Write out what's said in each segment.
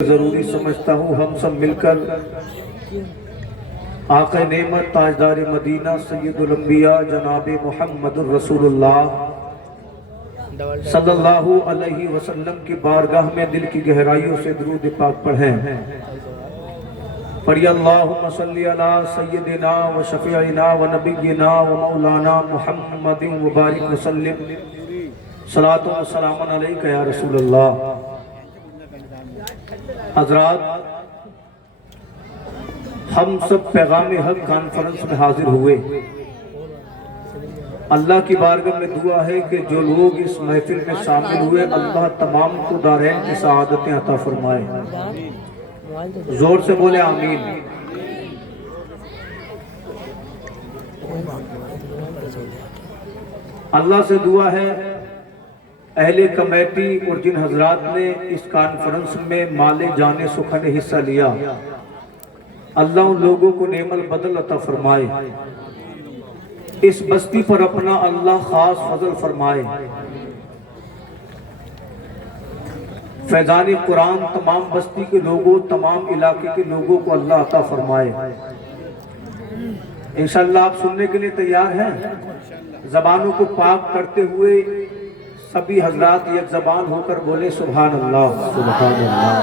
ضروری سمجھتا ہوں ہم سب مل کر آقا نعمت تاجدار مدینہ سید الانبیاء جناب محمد الرسول اللہ صلی اللہ علیہ وسلم کی بارگاہ میں دل کی گہرائیوں سے درود پاک پڑھیں۔ پڑھی اللہم صلی علی سیدنا و شفیعنا و نبینا و مولانا محمد و بارک وسلم صلاۃ و سلام علیکہ یا رسول اللہ۔ حضرات، ہم سب پیغام حق کانفرنس میں حاضر ہوئے۔ اللہ کی بارگاہ میں دعا ہے کہ جو لوگ اس محفل میں شامل ہوئے اللہ تمام کو دارین کی سعادتیں عطا فرمائے۔ زور سے بولے آمین۔ اللہ سے دعا ہے اہل کمیٹی اور جن حضرات نے اس کانفرنس میں مال جان سخن حصہ لیا، اللہ ان لوگوں کو نعم البدل عطا فرمائے، اس بستی پر اپنا اللہ خاص فضل فرمائے، فیضان قرآن تمام بستی کے لوگوں تمام علاقے کے لوگوں کو اللہ عطا فرمائے۔ انشاءاللہ آپ سننے کے لیے تیار ہیں؟ زبانوں کو پاک کرتے ہوئے سبھی حضرات یک زبان ہو کر بولے سبحان اللہ سبحان اللہ۔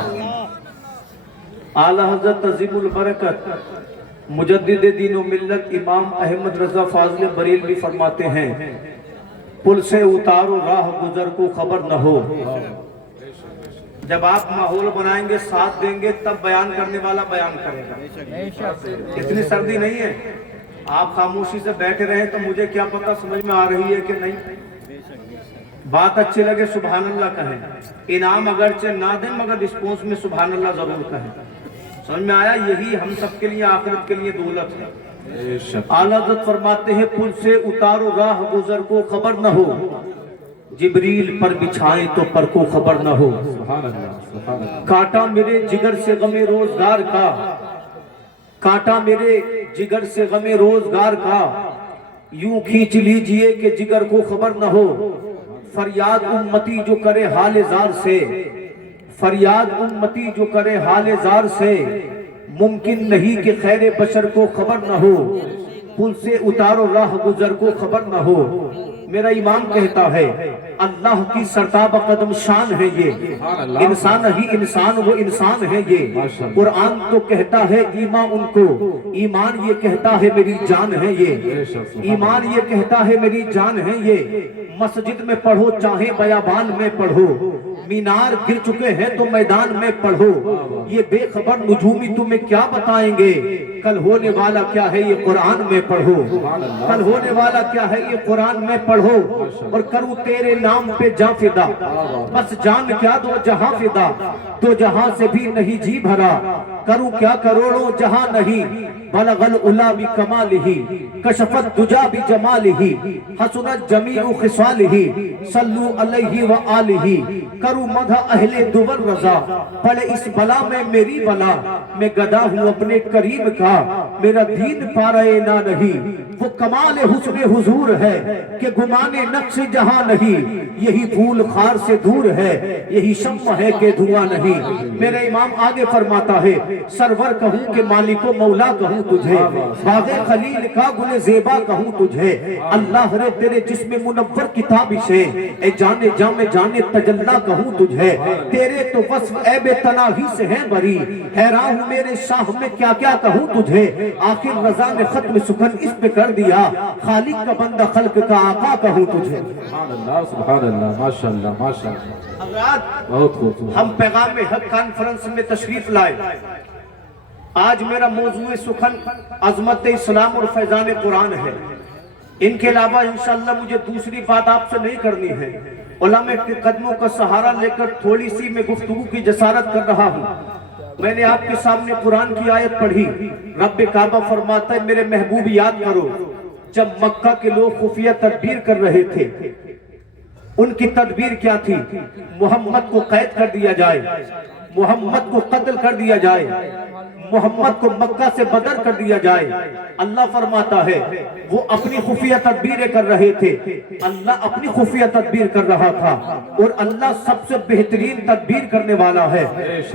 اعلی حضرت عظیم البرکت مجدد دین و ملت امام احمد رضا فاضل بریلوی فرماتے ہیں، پل سے اتارو راہ گزر کو خبر نہ ہو۔ جب آپ ماحول بنائیں گے ساتھ دیں گے تب بیان کرنے والا بیان کرے گا۔ اتنی سردی نہیں ہے، آپ خاموشی سے بیٹھے رہیں تو مجھے کیا پتہ سمجھ میں آ رہی ہے کہ نہیں۔ بات اچھی لگے سبحان اللہ کہیں، انعام اگرچہ نہ دیں مگر رسپونس میں سبحان اللہ ضرور کہیں۔ سمجھ میں آیا؟ یہی ہم سب کے لیے آخرت کے لیے دولت ہے۔ اعلیٰ حضرت فرماتے ہیں پل سے اتارو راہ گزر کو خبر نہ ہو، جبریل پر بچھائیں تو پر کو خبر نہ ہو۔ کانٹا میرے جگر سے غم روزگار کا، کانٹا میرے جگر سے غم روزگار کا، یوں کھینچ لیجئے کہ جگر کو خبر نہ ہو۔ فریاد امتی جو کرے حال زار سے، فریاد امتی جو کرے حال زار سے، ممکن نہیں کہ خیر بشر کو خبر نہ ہو، پل سے اتارو راہ گزر کو خبر نہ ہو۔ میرا امام کہتا ہے اللہ کی سرتاب قدم شان ہے یہ، انسان ہی انسان وہ انسان ہے یہ۔ قرآن تو کہتا ہے ایمان ان کو، ایمان یہ کہتا ہے میری جان ہے یہ، ایمان یہ کہتا ہے میری جان ہے یہ۔ مسجد میں پڑھو چاہے بیابان میں پڑھو، مینار گر چکے ہیں تو میدان میں پڑھو، یہ بے خبر نجومی تمہیں کیا بتائیں گے، کل ہونے والا کیا ہے یہ قرآن میں پڑھو، کل ہونے والا کیا ہے یہ قرآن میں پڑھو۔ اور کروں تیرے نام پہ جاں فدا، بس جان کیا دو جہاں فدا، دو جہاں سے بھی نہیں جی بھرا، کروں کیا کروڑوں جہاں نہیں، بلغ العلا بکمالہ، کشفت دجا بجمالہ، حسنت جمیع خصالہ، صلو علیہ وآلہ، کروں مدح اہل دول رضا، پڑے اس بلا میں میری بلا، میں گدا ہوں اپنے کریم کا، میرا دین پارے نہ نہیں، وہ کمال حسن حضور ہے کہ گمانے نقش جہاں نہیں، یہی پھول خار سے دور ہے، یہی شمع ہے کہ دھواں نہیں۔ میرے امام آگے فرماتا ہے سرور کہوں کہ مالک و مولا کہوں تجھے، باغ خلیل کا گل زیبا کہوں تجھے، اللہ رے تیرے جسم منور کتابش ہے، اے جانے جام جانے تجلا کہوں تجھے، تیرے تو وصف عیب تناہی سے ہیں بری، حیران ہوں میرے شاہ میں کیا کیا کہوں تجھے، آخر رضا نے ختم سخن اس پہ کر دیا، خالق کا بندہ خلق کا آقا کہوں تجھے۔ سبحان اللہ سبحان اللہ ماشاءاللہ ماشاءاللہ۔ حضرات، بہت خوبصورت۔ ہم پیغام حق کانفرنس میں تشریف لائے۔ آج میرا موضوع سخن عظمت اسلام اور فیضان قرآن ہے۔ ان کے علاوہ انشاءاللہ مجھے دوسری بات آپ سے نہیں کرنی ہے۔ علماء کے قدموں کا سہارا لے کر تھوڑی سی میں گفتگو کی جسارت کر رہا ہوں۔ میں نے آپ کے سامنے قرآن کی آیت پڑھی، رب کعبہ فرماتا ہے میرے محبوب یاد کرو جب مکہ کے لوگ خفیہ تدبیر کر رہے تھے، ان کی تدبیر کیا تھی؟ محمد کو قید کر دیا جائے، मोहम्मद को कत्ल कर दिया जाए, मोहम्मद को मक्का से बदर कर दिया जाए। अल्लाह फरमाता है वो अपनी खुफिया तदबीरें कर रहे थे, अल्लाह अपनी खुफिया तदबीर कर रहा था और अल्लाह सबसे बेहतरीन तदबीर करने वाला है।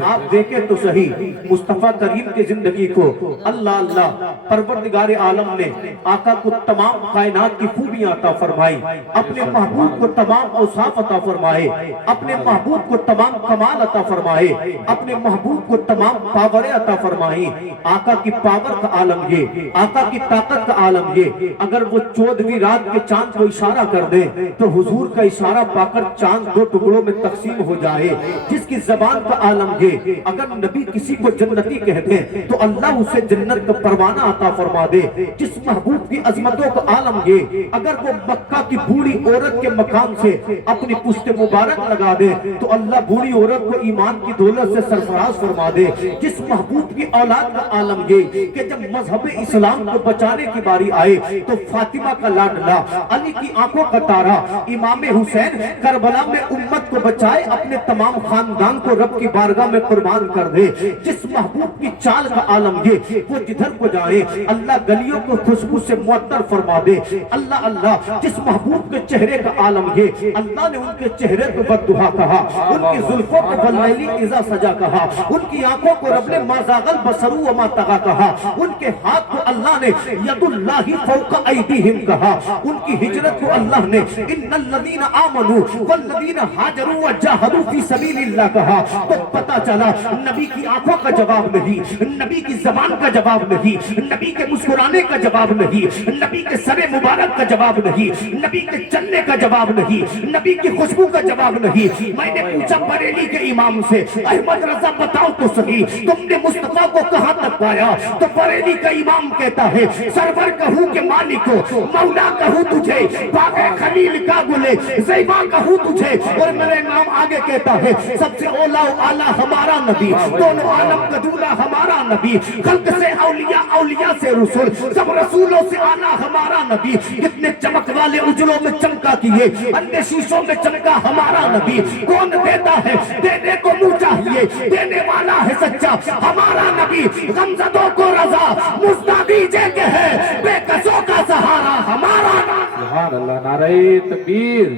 आप देखें तो सही मुस्तफा करीम की जिंदगी को अल्लाह अल्लाह परवरदिगार आलम ने आका को तमाम कायनात की खूबियां अता फरमाई, अपने महबूब को तमाम औसाफ अता फरमाए, अपने महबूब को तमाम कमाल अता फरमाए, अपने महबूब को तमाम पावरें अता फरमाई। आका की पावर का आलम ये, आका की ताकत का आलम ये। अगर वो 14वीं रात के चांद को इशारा कर दे तो हुजूर का इशारा पाकर चांद 2 टुकड़ों में तकसीम हो जाए। जिसकी जबान का आलम ये, अगर नबी किसी को जन्नती कहते हैं तो अल्लाह उसे जन्नत का परवाना अता फरमा दे। जिस महबूब की अजमतों का आलम ये, अगर वो मक्का की बूढ़ी औरत के मकान से अपनी पुश्ते मुबारक लगा दे तो अल्लाह बूढ़ी औरत को ईमान की दौलत से सरफराज फरमा दे। जिस महबूब की औलाद का आलम ये कि जब मजहब इस्लाम को बचाने की बारी आए तो फातिमा का लाडला, अली की आंखों का तारा, इमाम हुसैन करबला में उम्मत को बचाए, अपने तमाम खानदान को रब की बारगाह में कुर्बान कर दे। जिस महबूब की चाल का आलम ये, वो जिधर को जाए अल्लाह गलियों को खुशबू से मुअत्तर फरमा दे। अल्लाह अल्लाह जिस महबूब के चेहरे का आलम ये, अल्लाह ने उनके चेहरे को बद्दुआ कहा, उनकी जुल्फों को वल्लैली इज़ा सजा कहा, उनकी आंखों को रब ने माज़ागल बसरू व मा तगा कहा, उनके हाथ को अल्लाह ने यदुल्लाहि फौका ऐदीहिम कहा, उनकी हिजरत को अल्लाह ने इन्नल लदीना आमनू वल्लदीना हाजरू व जाहदू फी सबीलिल्लाह कहा। तो पता चला नबी की आंखों का जवाब नहीं, नबी की जबान का जवाब नहीं, नबी के मुस्कुराने का जवाब नहीं, नबी के सरे मुबारक का जवाब नहीं, नबी के चलने का जवाब नहीं, नबी की खुशबू का जवाब नहीं। मैंने पूछा बरेली के इमाम से, अहमद रजा बताओ तो सही तुमने मुस्तफा को कहां तक पाया? तो बरेली का इमाम कहता है सरवर कहूं के मालिक को, मौला कहूं तुझे, बागे खलील का गुले ज़ैबा कहूं तुझे। और मेरे नाम आगे कहता है सबसे औला आला हमारा नबी, दोनों आलम का दूल्हा हमारा नबी, खल्क से औलिया औलिया से रसूल, सब रसूलों से आला हमारा नबी। कितने चमक वाले उजलों में चमका किए, अन्य शीशों में चमका हमारा नबी। कौन देता है? देने को मुंह चाहिए, देने वाला है सच्चा हमारा नबी। गमज़दों को रजा मुस्तादी के है, बेकसों का सहारा हमारा। सुभान अल्लाह। नारे तकबीर,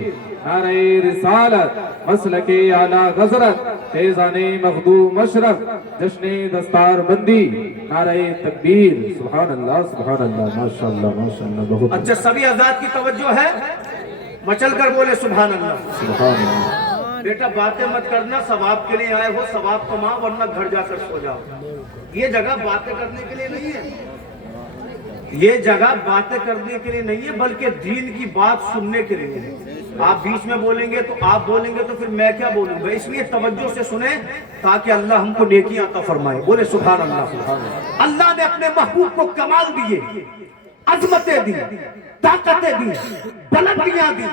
नारे रिसालत, मसलके आला गजरत, फैज़ाने मखदूम मशरफ, जश्ने दस्तार बंदी, नारे तकबीर। सुभान अल्लाह, सुभान अल्लाह, माशाअल्लाह, माशाअल्लाह। बहुत अच्छा, सभी आजाद की तवज्जो है, मचल कर बोले सुभान अल्लाह। सुभान अल्लाह। बेटा बातें मत करना, सवाब के लिए आए हो, सवाब कमाओ वरना घर जाकर सो जाओ। ये जगह बातें करने के लिए नहीं है, ये जगह बातें करने के लिए नहीं है, बल्कि दीन की बात सुनने के लिए है। आप बीच में बोलेंगे तो आप बोलेंगे तो फिर मैं क्या बोलूंगा, इसलिए तवज्जो से सुने ताकि अल्लाह हमको नेकियां अता फरमाए। बोले सुभान अल्लाह। अल्लाह ने अपने महबूब को कमाल दिए, अजमतें दी, ताकतें दी, बुलंदियां दी।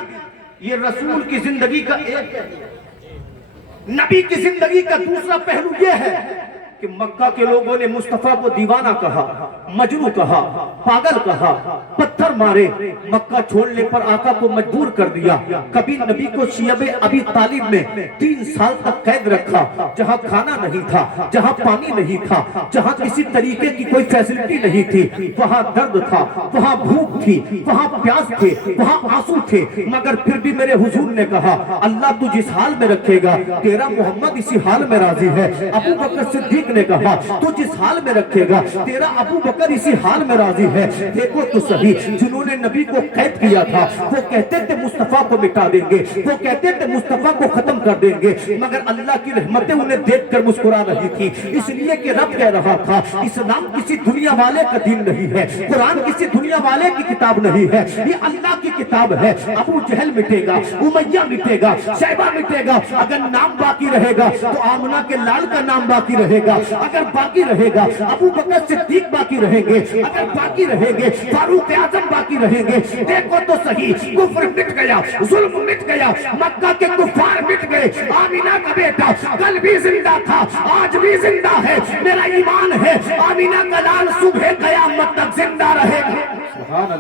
ये रसूल की जिंदगी का एक है। नबी की जिंदगी का दूसरा पहलू यह है कि मक्का के लोगों ने मुस्तफा को दीवाना कहा, मजनू कहा, पागल कहा, पत्थर मारे, मक्का छोड़ने पर आका को मजबूर कर दिया। कभी नबी को शियबे अबी तालिब ने 3 साल तक कैद रखा, जहां खाना नहीं था, जहां पानी नहीं था, जहां किसी तरीके की कोई फैसिलिटी नहीं थी, वहां दर्द था, वहां भूख थी, वहां प्यास थे, वहां आंसू थे। मगर फिर भी मेरे हुजूर ने कहा अल्लाह तू जिस हाल में रखेगा तेरा मोहम्मद इसी हाल में राजी है। अबू बकर सिद्दीक ने कहा तू जिस हाल में रखेगा तेरा अबू बकर इसी हाल में राजी है। देखो तो सही, जिन्होंने नबी को कैद किया था वो कहते थे मुस्तफा को मिटा देंगे, वो कहते थे मुस्तफा को खत्म कर देंगे, मगर अल्लाह की रहमतें उन्हें देखकर मुस्कुरा रही थी। इसलिए कि रब कह रहा था इस्लाम किसी दुनिया वाले का दीन नहीं है, कुरान किसी दुनिया वाले की किताब नहीं है, ये अल्लाह की किताब है। अबू जहल मिटेगा, उमैया मिटेगा, शैबा मिटेगा, अगर नाम बाकी रहेगा तो आमना के लाल का नाम बाकी रहेगा। اگر باقی رہے گا ابو بکر صدیق باقی رہیں گے, اگر باقی رہیں گے فاروق اعظم باقی رہیں گے. دیکھو تو صحیح, کفر مٹ گیا, ظلم مٹ گیا, مکہ کے کفار مٹ گئے. آمینہ کا بیٹا کل بھی زندہ تھا, آج بھی زندہ ہے. میرا ایمان ہے آمینہ کا لال صبح قیامت تک زندہ رہے گا. سبحان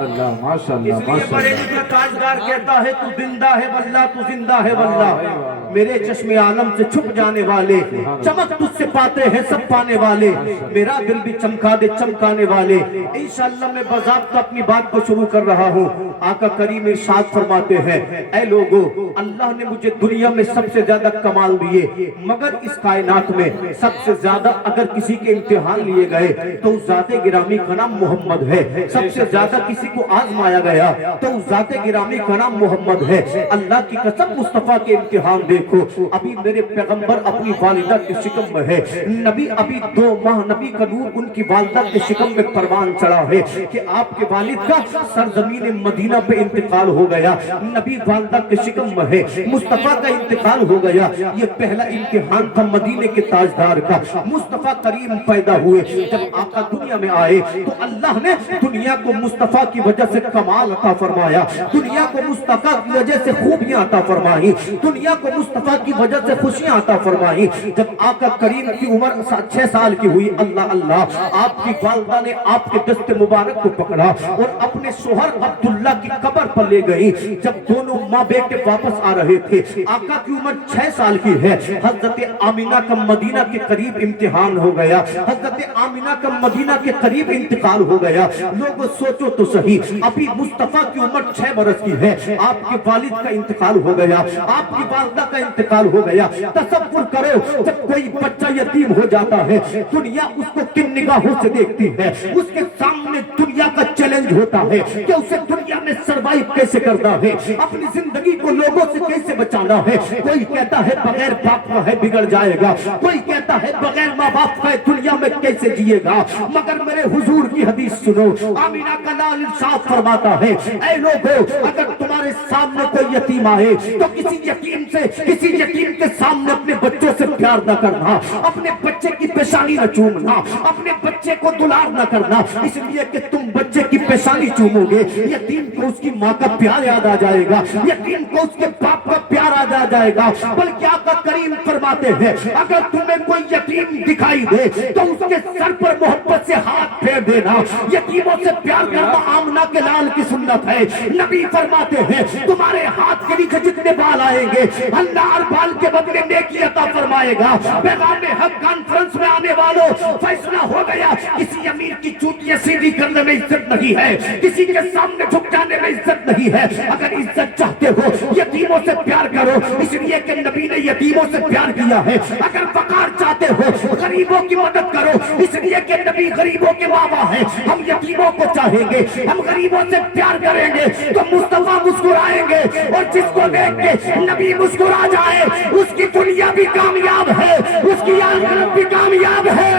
اللہ, ماشاءاللہ اس لیے بریلی کا تاجدار کہتا ہے تو زندہ ہے واللہ, تو زندہ ہے واللہ. میرے چشم عالم سے چھپ جانے والے, چمک تجھ سے پاتے ہیں سب پانے والے. میرا دل بھی چمکا دے چمکانے والے. انشاءاللہ میں باضابطہ اپنی بات کو شروع کر رہا ہوں. آقا کریم ارشاد فرماتے ہیں, اے لوگو اللہ نے مجھے دنیا میں سب سے زیادہ کمال دیے, مگر اس کائنات میں سب سے زیادہ اگر کسی کے امتحان لیے گئے تو اس ذات گرامی کا نام محمد ہے. سب سے زیادہ کسی کو آزمایا گیا تو اس ذات گرامی کا نام محمد ہے. اللہ کی قسم مصطفیٰ کے امتحان دیکھو. ابھی میرے پیغمبر اپنی والدہ کے شکم میں ہے. نبی ابھی 2 ماہ نبی کا نور ان کی والدہ کے شکم میں پروان چڑھا ہے کہ آپ کے والد کا سرزمین مدینہ پہ انتقال ہو گیا. نبی والدہ کے شکم میں ہے, مصطفیٰ کا انتقال ہو گیا. یہ پہلا امتحان تھا مدینے کے تاجدار کا. مصطفیٰ کریم پیدا ہوئے, جب آقا دنیا میں آئے تو اللہ نے دنیا کو مصطفیٰ کی وجہ سے کمال عطا فرمایا, دنیا کو مصطفیٰ کی وجہ سے خوبیاں عطا فرمائی, دنیا کو مصطفیٰ کی وجہ سے خوشیاں عطا فرمائی. جب آقا کریم کی عمر 6 سال کی ہوئی, اللہ اللہ, آپ کی والدہ نے آپ کے دست مبارک کو پکڑا اور اپنے شوہر عبداللہ کی قبر پر لے گئی. جب دونوں ماں بیٹے واپس آ رہے تھے, آقا کی عمر 6 سال کی ہے. حضرت آمینہ کا مدینہ کے قریب امتحان ہو گیا, حضرت آمینہ کا مدینہ کے قریب انتقال ہو گیا. لوگ سوچو تو صحیح, ابھی مصطفیٰ کی عمر 6 برس کی ہے, آپ کے والد کا انتقال ہو گیا, آپ کی والدہ کا انتقال ہو گیا. تصور کرو جب کوئی بچہ یتیم ہو جاتا ہے, دنیا اس کو کن نگاہوں سے دیکھتی ہے. اس کے سامنے دنیا کا چیلنج ہوتا ہے کہ اسے دنیا میں سروائیو کیسے کرنا ہے, اپنی زندگی کو لوگوں سے کیسے بچانا ہے. کوئی کہتا ہے بغیر باپ کا ہے بگڑ جائے گا, کوئی کہتا ہے بغیر ماں باپ کا ہے دنیا میں کیسے جیے گا. مگر میرے حضور کی حدیث سنو, آمینہ کا لال ارشاد فرماتا ہے, اے لوگو اگر تمہارے سامنے کوئی یتیم آئے تو کسی یتیم کے سامنے اپنے بچوں سے پیار نہ کرنا, اپنے بچے کی پیشانی نہ چومنا, اپنے بچے کو دلار نہ کرنا. اس لیے کہ تم بچے کی پیشانی چومو گے, یتیم کو اس کی ماں کا پیار یاد آ جائے گا, یتیم کو اس کے باپ کا پیار یاد آ جائے گا. بلکہ آقا کریم فرماتے ہیں, اگر تمہیں کوئی یتیم دکھائی دے تو اس کے سر پر محبت سے ہاتھ پھیر دینا. یتیموں سے پیار کرنا آمنہ کے لال کی سنت ہے. نبی فرماتے ہیں, تمہارے ہاتھ کے نیچے جتنے بال آئیں گے اللہ ہر بال کے بدلے نیکی عطا فرمائے گا. پیغام حق کانفرنس میں آنے والوں, فیصلہ ہو گیا, کسی امیر کی چوٹیاں سیدھی کرنے میں عزت نہیں ہے, کسی کے سامنے جھک جانے میں عزت نہیں ہے. اگر عزت چاہتے ہو یتیموں سے پیار کرو, اس لیے کہ نبی نے یتیموں سے پیار کیا ہے. اگر وقار چاہتے ہو غریبوں کی مدد کرو, اس لیے کہ نبی غریبوں کے بابا ہے. ہم یتیموں کو چاہیں گے, ہم غریبوں سے پیار کریں گے تو مصطفیٰ مسکرائیں گے, اور جس کو دیکھ کے نبی مسکرا جائے اس کی دنیا بھی کامیاب ہے, اس کی آخرت بھی کامیاب ہے.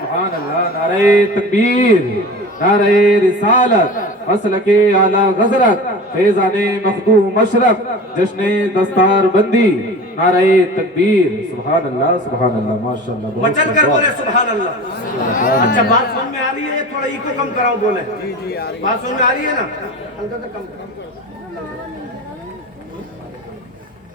سبحان اللہ, نعرہ تکبیر, نعرہ رسالت, مسلک اعلیٰ غزرت, فیضان مخدوم مشرق, جشن دستار بندی, نعرہ تکبیر. سبحان اللہ, ماشاءاللہ. بچن کر بولے سبحان اللہ. اچھا بات سن میں آ رہی ہے, تھوڑا ایکو کم کراؤ بولے. بات سن میں آ رہی ہے نا, ہلکا سا کم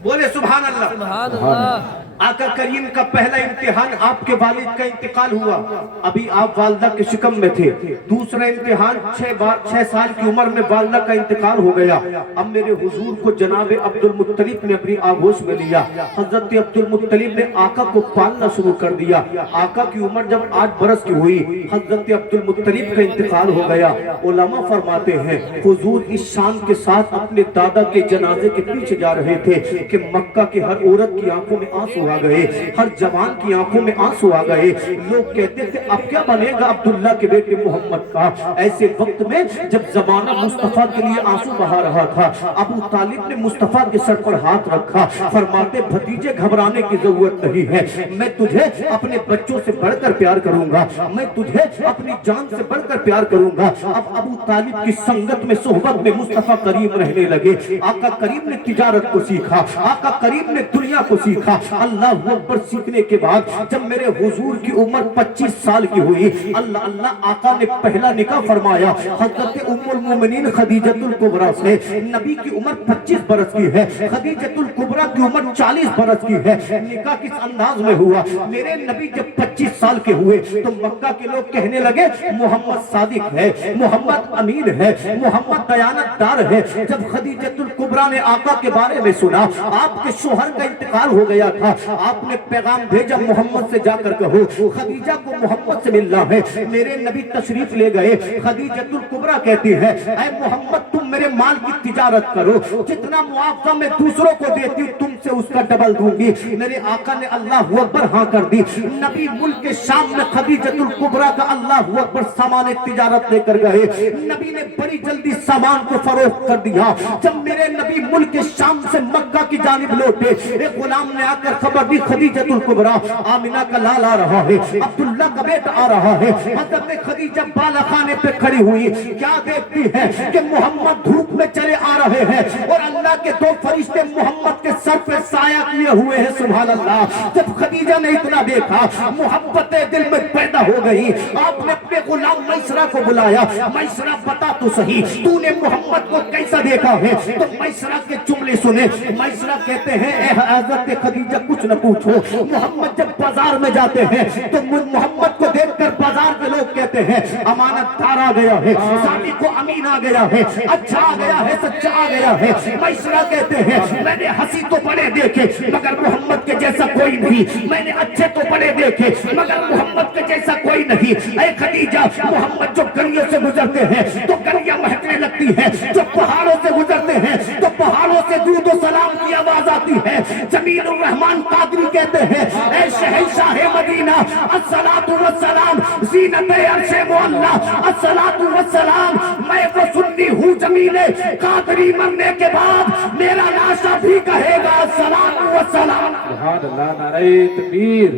بولے سبحان اللہ. آقا کریم کا پہلا امتحان آپ کے والد کا انتقال ہوا, ابھی آپ والدہ کے شکم میں تھے. دوسرا امتحان 6 سال کی عمر میں والدہ کا انتقال ہو گیا. اب میرے حضور کو جناب عبد المطلب نے اپنی آغوش میں لیا. حضرت عبد المطلب نے آقا کو پالنا شروع کر دیا. آقا کی عمر جب 8 برس کی ہوئی, حضرت عبد المطلب کا انتقال ہو گیا. علماء فرماتے ہیں حضور اس شان کے ساتھ اپنے دادا کے جنازے کے پیچھے جا رہے تھے کہ مکہ کے ہر عورت کی آنکھوں میں آنسو آ گئے, ہر جوان کی آنکھوں میں آنسو آ گئے. لوگ کہتے تھے اب کیا بنے گا عبداللہ کے بیٹے محمد کا. ایسے وقت میں جب زمانہ مصطفیٰ کے لیے آنسو بہا رہا تھا, ابو طالب نے مصطفیٰ کے سر پر ہاتھ رکھا. فرماتے بھتیجے گھبرانے کی ضرورت نہیں ہے, میں تجھے اپنے بچوں سے بڑھ کر پیار کروں گا, میں تجھے اپنی جان سے بڑھ کر پیار کروں گا. اب ابو طالب کی سنگت میں صحبت میں مصطفیٰ کریم رہنے لگے. آقا کریم نے تجارت کو سیکھا, آقا کریم نے دنیا کو سیکھا. اللہ अल्लाह अकबर सीखने के बाद जब मेरे हुजूर की उम्र 25 साल की हुई, अल्लाह अल्लाह आका ने पहला निकाह फरमाया हजरत उम्मुल मोमिनीन खदीजतुल कुबरा से। नबी की उम्र 25 बरस की है, खदीजतुल कुबरा की उम्र 40 बरस की है। निकाह किस अंदाज में हुआ? मेरे नबी जब 25 साल के हुए तो मक्का के लोग कहने लगे मोहम्मद सादिक है, मोहम्मद अमीन है, मोहम्मद दयानतदार है। जब खदीजतुल कुबरा ने आका के बारे में सुना, आपके शोहर का इंतकाल हो गया था, आपने पैगाम भेजा मोहम्मद से जाकर कहो खदीजा को मोहम्मद से मिलना है। मेरे नबी तशरीफ ले गए। खदीजतुल कुबरा कहती है ऐ मोहम्मद तुम मेरे माल की तिजारत करो, जितना मुआवजा मैं दूसरों को देती हूँ तुमसे उसका डबल दूंगी। मेरे आका ने अल्लाह अकबर हाँ कर दी। नबी मुल्क के शाम में खदीजतुल कुबरा का अल्लाह अकबर सामान तिजारत लेकर गए। नबी ने बड़ी जल्दी सामान को फरोख्त कर दिया। जब मेरे नबी मुल्क के शाम से मक्का की जानिब लौटे, एक गुलाम ने आकर खबर दी खदीजतुल कुबरा आमिना का लाल आ रहा है, अब्दुल्ला का बेटा आ रहा है। हजरत खदीजा बाला खाने पे खड़ी हुई, क्या देखती है कि मोहम्मद धूप में चले आ रहे हैं और अल्लाह के दो फरिश्ते मोहम्मद के सर पे साया किए हुए हैं। सुभान अल्लाह। जब खदीजा ने इतना देखा, मोहब्बत दिल में पैदा हो गई। आपने अपने गुलाम मैसरा को बुलाया, मैसरा बता तो सही तूने मोहम्मद को कैसा देखा है? तो मैसरा के जुमले सुने। मैसरा कहते हैं ए हजरत खदीजा कुछ न पूछो, मोहम्मद जब बाजार में जाते हैं तो मोहम्मद को देखकर बाजार के लोग कहते हैं अमानतदार आ गया है, सादी को अमीन आ गया है, अच्छा आ गया है, सच्चा आ गया है। मैसरा कहते हैं मैंने हंसी तो बड़े देखे मगर मोहम्मद के जैसा कोई नहीं, मैंने अच्छे तो बड़े देखे मगर मोहम्मद के जैसा कोई नहीं। ऐ खदीजा मोहम्मद जो गलियों से गुजरते हैं तो गलियां महकने लगती हैं, जो पहाड़ों से गुजरते हैं तो पहाड़ों से दूध और सलाम की आवाज आती है। जमीलुर रहमान कादरी कहते हैं ऐ शहंशाह मदीना अस्सलातु वस्सलाम ज़ीनत अर्शे मुअल्ला अस्सलातु वस्सलाम। मैं वो सुन्नी हूँ जमीले कादरी मरने के बाद मेरा लाशा भी कहेगा अस्सलातु वस्सलाम। सुभान अल्लाह। नारे तकबीर,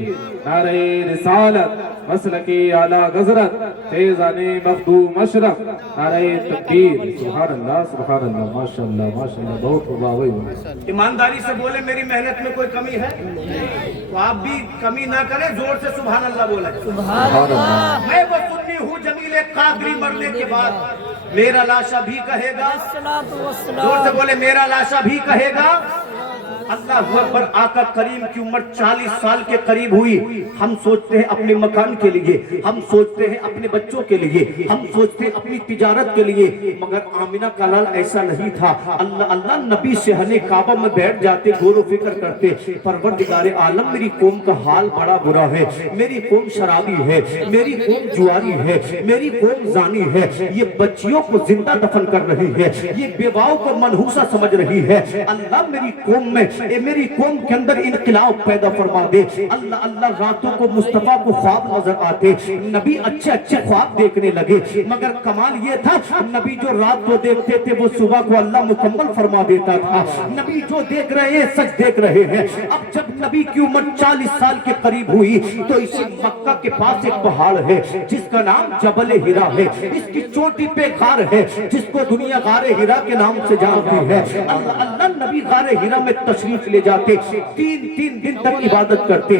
नारे रिसालत, मसलके आला गजरत, फैज़ाने मखदूम अशरफ, नारे तकबीर। सुभान अल्लाह, सुभान अल्लाह, माशाअल्लाह, माशाअल्लाह, बहुत वाह। ईमानदारी से बोले मेरी मेहनत में कोई कमी है तो आप भी कमी ना करें, जोर से सुभान अल्लाह बोले। सुभान अल्लाह। मैं वो सुन्नी हूँ जमीले कादरी मरने के बाद मेरा लाशा भी कहेगा, जोर से बोले मेरा लाशा भी कहेगा अल्लाह अकबर। आका करीम की उम्र 40 साल के करीब हुई। हम सोचते हैं अपने मकान के लिए, हम सोचते हैं अपने बच्चों के लिए, हम सोचते हैं अपनी तिजारत के लिए, मगर आमिना का लाल ऐसा नहीं था। अल्लाह अल्लाह नबी शहने काबा में बैठ जाते, गौर फिक्र करते, परवरदिगार आलम मेरी कौम का हाल बड़ा बुरा है, मेरी कौम शराबी है, मेरी कौम जुआरी है, मेरी कौम जानी है, ये बच्चियों को जिंदा दफन कर रही है, ये बेवाओं को मनहूसा समझ रही है। अल्लाह मेरी कौम में, मेरी कौम के अंदर इनकलाब पैदा फरमा दे। अल्लाह अल्लाह रातों को मुस्तफा को ख्वाब नजर आते, नबी अच्छे अच्छे ख्वाब देखने लगे, मगर कमाल ये था नबी जो रात को देखते थे वो सुबह को अल्लाह मुकम्मल फरमा देता था। नबी जो देख रहे हैं सच देख रहे हैं। अब जब नबी की उम्र 40 साल के करीब हुई तो इसी मक्का के पास एक पहाड़ है जिसका नाम जबल हिरा है। इसकी चोटी पे गार है जिसको दुनिया गारे हिरा के नाम से जानती है। अल्लाह अल्लाह नबी गारे हिरा में तशरीफ ले जाते, 3 दिन तक इबादत करते,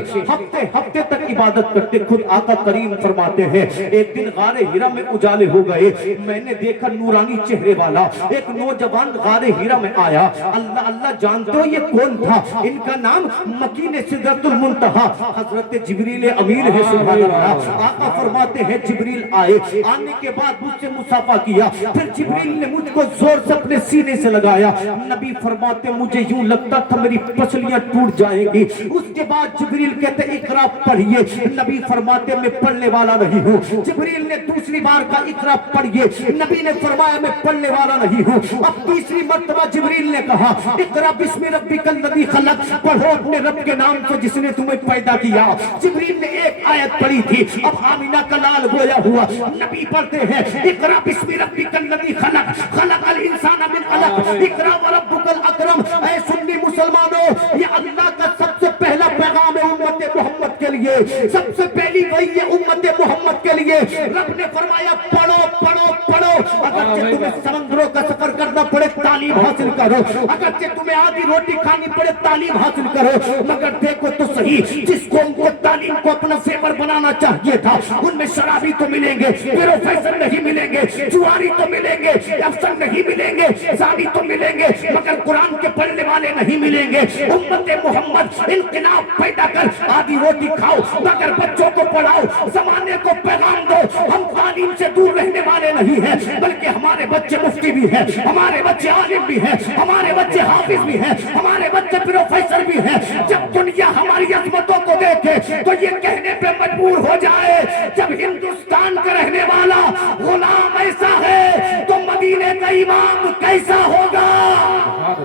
हफ्ते तक इबादत करते। खुद आका करीम फरमाते हैं एक दिन गारे हिरा में उजाले हो गए, मैंने देखा नूरानी चेहरे वाला एक नौजवान गारे हिरा में आया। अल्लाह अल्लाह जानते हो ये कौन था? इनका नाम मकीन सिदरतुल मुंतहा हजरत जिब्रील अमीन है। सुभान अल्लाह। आका फरमाते हैं जिब्रील आए, आने के बाद मुझसे मुसाफा किया, फिर जिब्रील ने मुझको जोर से अपने सीने से लगाया। नबी फरमाते मुझे यूं लगता था मेरी पसलियां टूट जाएंगी। उसके बाद जिब्रील कहते इकरा पढ़िए। नबी फरमाते मैं पढ़ने वाला नहीं हूँ। जिब्रील ने दूसरी बार का इकरा पढ़िए, नबी ने फरमाया मैं पढ़ने वाला नहीं हूँ। अब तीसरी मर्तबा जिब्रील ने कहा इकरा बिस्मि रब्बिकल लज़ी खलक, पढ़ो अपने रब के नाम से जिसने तुम्हें पैदा किया। जिब्रील ने एक आयत पढ़ी थी, अब आमिना का लाल गोया हुआ। नबी पढ़ते हैं इकरा बिस्मि रब्बिकल लज़ी खलक, खलकल इंसान मिन अलक, इकरा व रब्बुकल अकरम। ऐ सुन्नी मुसलमानों, ये अल्लाह का सबसे पहला पैगाम है उम्मत मोहम्मद के लिए, सबसे पहली वही है उम्मत मोहम्मद के लिए। रब ने फरमाया पढ़ो पढ़ो पढ़ो। अगर तुम्हें समंदरों का सफर करना पड़े तालीम हासिल करो, अगर तुम्हें आधी रोटी खानी पड़े तालीम हासिल करो। मगर देखो तो सही, जिस कौम को तालीम को अपना फेवर बनाना चाहिए था, उनमें शराबी तो मिलेंगे, प्रोफेसर नहीं मिलेंगे, जुआरी तो मिलेंगे, अफसर नहीं मिलेंगे, जानी तो मिलेंगे, मगर कुरान के पढ़ने वाले नहीं मिलेंगे। उम्मत मोहम्मद इनकलाब पैदा कर, आधी रोटी खाओ मगर बच्चों को पढ़ाओ, जमाने को पैगाम दो। हम तालीम से दूर रहने वाले नहीं हैं, बल्कि हमारे बच्चे मुफ्ती भी हैं, हमारे बच्चे आलिम भी हैं, हमारे बच्चे हाफिज भी हैं, हमारे बच्चे प्रोफेसर भी हैं। जब दुनिया हमारी अजमतों को देखे तो ये कहने पे मजबूर हो जाए, जब हिंदुस्तान का रहने वाला गुलाम ऐसा है तो मदीने का इमाम कैसा होगा।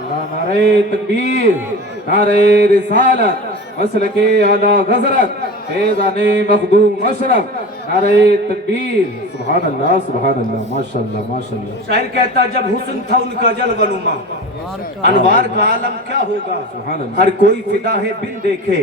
नारे तकबीर, नारे रिसालत, मसलके आला गजरत, फैज़ाने मखदूम अशरफ, नारे तकबीर। सुभान अल्लाह, सुभान अल्लाह, माशाअल्लाह, माशाअल्लाह। शायर कहता जब हुस्न था उनका जलवनुमा, अनवार का आलम क्या होगा। हर कोई फिदा है बिन देखे,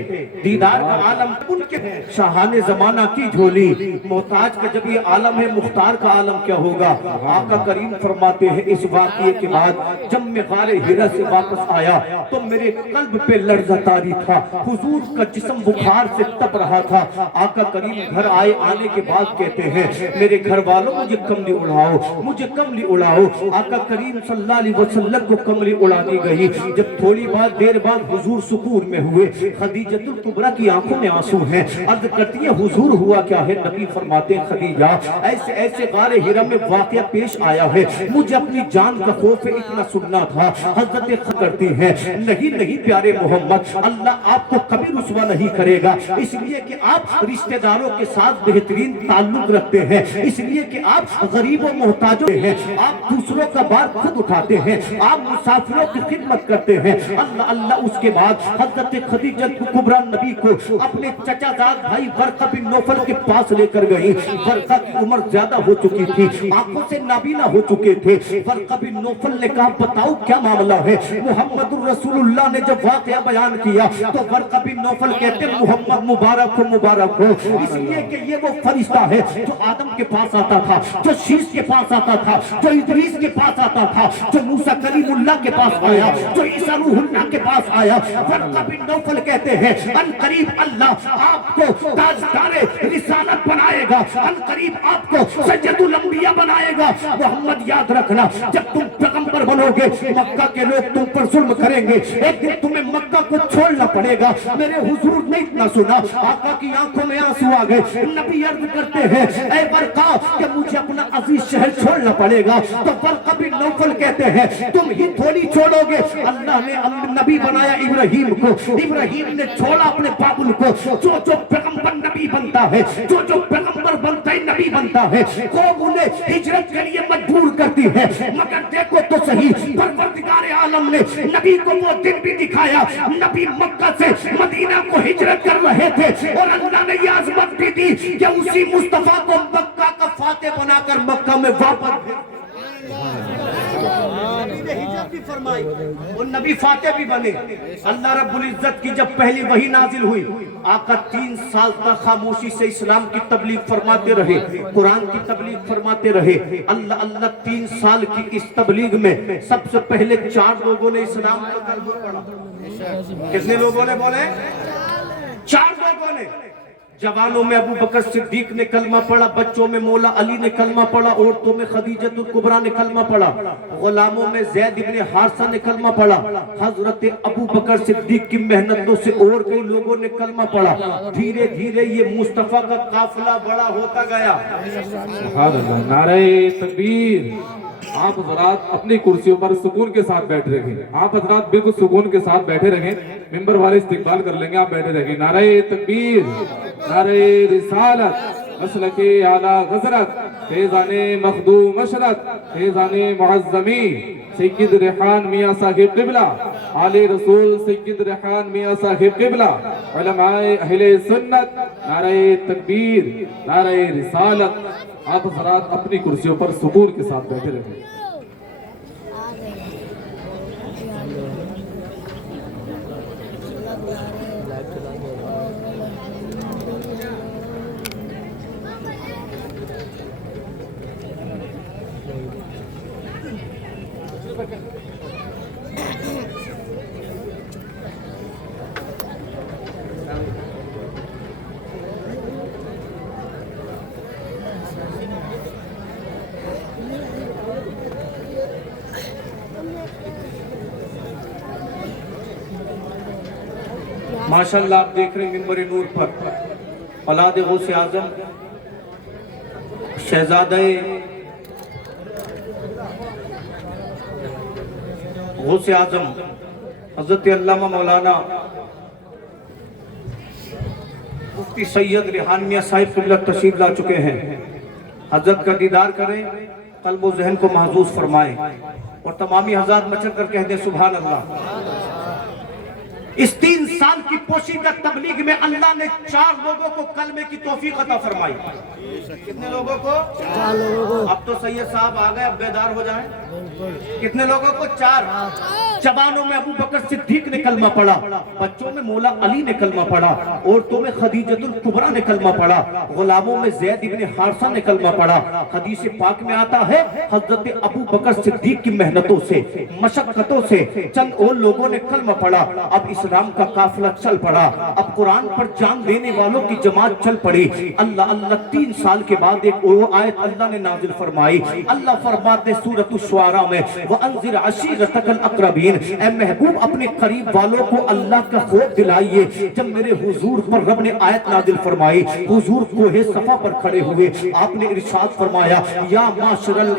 दीदार का आलम उनके है। शाहाने जमाना की झोली, मोहताज का जब ये आलम है, मुख्तार का आलम क्या होगा। आका करीम फरमाते हैं इस वाक़ये के बाद जब मैं गारे हिरा से वापस आया तो मेरे कल्ब पे लर्ज़ा तारी था, हुजूर का जिस्म बुखार से तप रहा था। आका करीम घर आए, आने के बाद कहते हैं मेरे घर वालों मुझे कमली उड़ाओ, मुझे कमली उड़ाओ। आका करीम सल्लल्लाहु अलैहि वसल्लम को कमली उड़ा दी गई। जब थोड़ी देर बाद हुजूर सुकून में हुए, खदीजतुल कुबरा की आंखों में आंसू हैं, अर्ज करती है हुजूर हुआ क्या है। नबी फरमाते हैं खदीजा ऐसे ऐसे गारे हिरा में वाकया पेश आया है, मुझे अपनी जान का खौफ है, इतना सुनना था। हजरत करती है नहीं नहीं प्यारे मोहम्मद, अल्लाह आपको कभी रुसवा नहीं करेगा, इसलिए कि आप रिश्तेदारों के साथ बेहतरीन ताल्लुक रखते हैं, इसलिए कि आप गरीबों मोहताजों हैं, आप दूसरों का बार खुद उठाते हैं, आप मुसाफिरों की खिदमत करते हैं। अल्लाह अल्लाह। उसके बाद हजरत खदीजा कुबरा नबी को अपने चचाजाद भाई वर्का बिन नौफल के पास लेकर गई। वर्का की उम्र ज्यादा हो चुकी थी, आंखों से नाबीना हो चुके थे। वर्का बिन नौफल ने कहा बताओ क्या मामला है। मुहम्मदुर रसूलुल्लाह ने जब वाकया बयान किया तो वर्का बिन नौफल कहते मोहम्मद मुबारक हो, मुबारक हो, इसलिए कि ये वो फरिश्ता है जो आदम के पास आता था, जो शीश के पास आता था, जो इदरीस के पास आता था, जो मूसा कलीमुल्लाह के पास आया, जो ईसा रूहुल्लाह के पास आया। वर्का बिन नौफल कहते हैं अन करीब अल्लाह आपको ताजदारे रिसालत बनाएगा, अन करीब आपको सैयदुल अंबिया बनाएगा। मोहम्मद याद रखना, जब तुम पैगंबर बनोगे मक्का के लोग तुम पर जुल्म करेंगे, एक दिन तुम्हें मक्का को छोड़ना पड़ेगा। मेरे हुजूर ने इतना सुना, आका की आंखों में आंसू आ गए। नबी अर्ज करते हैं ऐ वर्का कि मुझे अपना अजीज शहर छोड़ना पड़ेगा। तो वर्का बिन नौफल कहते हैं तुम ही थोड़ी छोड़ोगे, अल्लाह ने नबी बनाया इब्राहिम को, इब्राहिम ने छोड़ा अपने बाबुल को। जो जो पैगंबर नबी बनता है, जो जो पैगंबर बनता है नबी बनता है, कौम उन्हें हिजरत के लिए मजबूर करती है। मगर देखो तो सही, परवरदिगार आलम ने नबी को वो दिन भी दिखाया, नबी मक्का से मदीना को हिजरत कर रहे थे और अल्लाह ने ये आज़मत भी दी कि उसी मुस्तफा को मक्का का फातेह बनाकर मक्का में वापस हिजरत भी फरमाई और नबी फातेह भी बने। अल्लाह रब्बुल इज्जत की जब पहली वही नाजिल हुई, आका 3 साल तक खामोशी से इस्लाम की तबलीग फरमाते रहे, कुरान की तबलीग फरमाते रहे। अल्लाह अल्लाह 3 साल की इस तबलीग में सबसे पहले 4 लोगों ने इस्लाम का कलमा पढ़ा। कितने लोगों ने बोले? 4 लोगों ने। जवानों में अबू बकर सिद्दीक ने कलमा पढ़ा, बच्चों में मौला अली ने कलमा पढ़ा, औरतों में खदीजतुल कुबरा ने कलमा पढ़ा, गुलामों में ज़ैद इब्ने हारिसा ने कलमा पढ़ा। हजरत अबू बकर सिद्दीक की मेहनतों से और कई लोगों ने कलमा पढ़ा। धीरे धीरे ये मुस्तफा का काफिला बड़ा होता गया। सुभान अल्लाह, नारे तकबीर। आप हजरात अपनी कुर्सियों पर सुकून के साथ बैठे रहें, आप हजरात बिल्कुल सुकून के साथ बैठे रहें, मिंबर वाले इस्तिकबाल कर लेंगे, आप बैठे रहें। नारे तकबीर, नारे रिसालत, मसलके आला गजरत, फैज़ाने मखदूम अशरत, फैज़ाने मुअज़्ज़मी सैयद रेहान मियां साहिब क़िबला, आले रसूल सैयद रेहान मियां साहिब क़िबला, उलमाए अहले सुन्नत, नारे तकबीर, नारे रिसालत। आप हजरात अपनी कुर्सियों पर सुकून के साथ बैठे रहें। माशाल्लाह आप देख रहे हैं मिंबर नूर पर औलाद गौसे आजम शहजादे गौसे आजम हजरत अल्लामा मौलाना मुफ्ती सैयद रिहान मियां साहिब क़िबला तशरीफ ला चुके हैं। हजरत का दीदार करें, क़ल्ब व ज़हन को महजूज फरमाएं और तमामी हज़ार मचल कर कह दें सुभान अल्लाह। इस 3 साल की पोशीदा तबलीग में अल्लाह ने 4 लोगों को कलमे की तौफीक अता फरमाई। कितने लोगों को? 4 लोगों को। अब तो सैयद साहब आ गए, अब बेदार हो जाएं। कितने लोगों को? 4। जवानों में अबू बकर सिद्दीक ने कलमा पढ़ा, बच्चों में मौला अली ने कलमा पढ़ा, औरतों में खदीजतुल कुबरा ने कलमा पढ़ा, गुलामों में ज़ैद इब्न हारिसा ने कलमा पढ़ा। हदीस पाक में आता है हजरत अबू बकर सिद्दीक की मेहनतों से, मशक्कतों से चंद और लोगों ने कलमा पढ़ा। अब इस्लाम का काफिला चल पड़ा, अब कुरान पर जान देने वालों की जमात चल पड़ी। अल्लाह अल्लाह 3 साल के बाद एक वो आयत अल्लाह ने नाजिल फरमाई। अल्लाह फरमाते सूरत शुआरा में व अंज़िर अशीरतकल अक़रबीन, ऐ महबूब अपने करीब वालों को अल्लाह का खौफ दिलाइए। जब मेरे हुजूर पर रब ने आयत नाजिल फरमाई, हुजूर कोहे सफा पर खड़े हुए, आपने इरशाद फरमाया या माशरल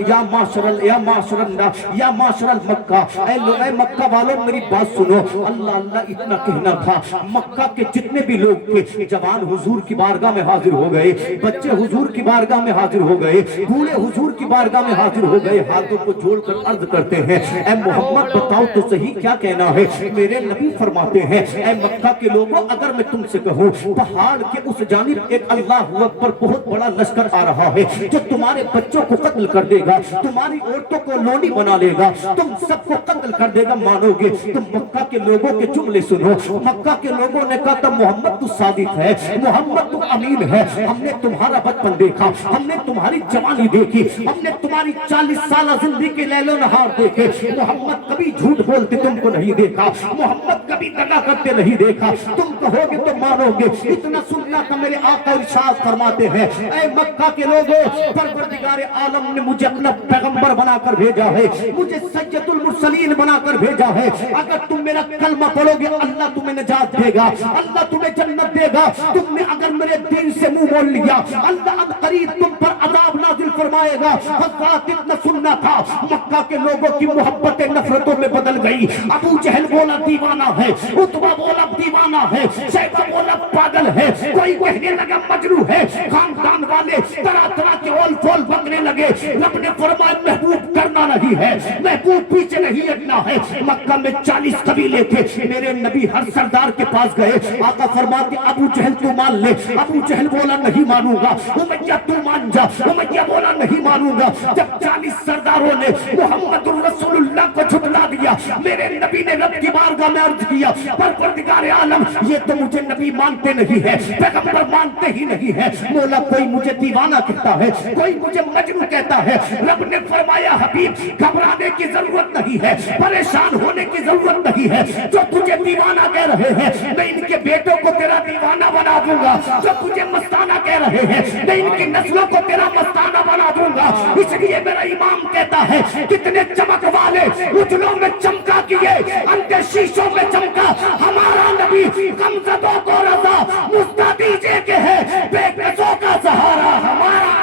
मक्का, ऐ मक्का वालों मेरी बात सुनो। अल्लाह अल्लाह इतना कहना था, मक्का के जितने भी लोग थे जवान हुजूर की बारगाह में हाजिर हो गए, बच्चे हुजूर की बारगाह में हाजिर हो गए, बूढ़े हुजूर की बारगाह में हाजिर हो गए। हाथों को जोड़कर अर्ज करते हैं, ऐ मोहम्मद बताओ तो सही क्या कहना है। मेरे नबी फरमाते हैं, ऐ मक्का के लोगों अगर मैं तुमसे कहूँ पहाड़ के उस जानिब एक अल्लाहु अकबर बहुत बड़ा लश्कर आ रहा है जो तुम्हारे बच्चों को कत्ल कर देगा, तुम्हारी औरतों को लोनी बना लेगा, तुम सबको कत्ल कर देगा, मानोगे? तुम मक्का के लोगों के जुमले सुनो। मक्का के लोगों ने कहा था मोहम्मद तू सादिक है, मोहम्मद तू अमीन है, हमने तुम्हारा बचपन देखा, हमने तुम्हारी जवानी देखी, हमने तुम्हारी 40 साल जिंदगी के लैलो नहार देखे। मोहम्मद कभी झूठ बोलते तुमको नहीं देखा, मोहम्मद कभी दगा करते नहीं देखा, तुम कहोगे तो मानोगे। इतना सुनना था मेरे आका इरशाद फरमाते हैं, ऐ मक्का के लोगों, परवरदिगार आलम ने मुझे अपना पैगंबर बनाकर भेजा है, मुझे सैयदुल मुरसलीन बनाकर भेजा है। अगर तुम मेरा कलमा पढ़ोगे अल्लाह तुम्हें नजात देगा, अल्लाह तुम्हें जन्नत देगा। तुमने अगर मेरे दीन से मुंह मोड़ लिया अल्लाह अब करीब तुम पर अज़ाब नाजिल फरमाएगा। हज़रत इतना सुनना था, मक्का के लोगों की मोहब्बतें नफरतों में बदल गई। अबू जहल बोला दीवाना है, उतबा बोला दीवाना है, शैबा बोला पागल है, कोई कहने लगा मजनू है, खानदान वाले तरह तरह के ओल फोल बकने लगे। रब ने फरमाया महबूब करना नहीं है, महबूब पीछे नहीं हटना है। मक्का में 40 कबीले थे, मेरे नबी हर सरदार के पास गए, आका फरमाते अबू जहल तू मान ले। अबू जहल बोला नहीं मानूंगा। उमैया तू मान जा। उमैया बोला नहीं मानूंगा। जब 40 सरदारों ने मोहम्मद रसूलुल्लाह को झुठला दिया, मेरे नबी ने रब की बारगाह में अर्ज किया, परवरदिगार आलम ये तो मुझे नबी मानते नहीं है, पैगंबर मानते ही नहीं है। मौला कोई मुझे दीवाना कहता है, कोई मुझे मजनू कहता है। रब ने फरमाया हबीब घबराने की जरूरत नहीं है, परेशान होने की जरूरत नहीं है। जो तुझे दीवाना कह रहे हैं मैं इनके बेटों को तेरा दीवाना बना दूंगा, जो तुझे मस्ताना कह रहे हैं मैं इनकी नस्लों को तेरा मस्ताना बना दूंगा। इसलिए मेरा इमाम कहता है कितने चमक वाले उजलों में चमका किए, अंधे शीशों में चमका हमारा नबी। गमज़दों को रज़ा मुस्तादीजे के है, बेकसों का सहारा हमारा।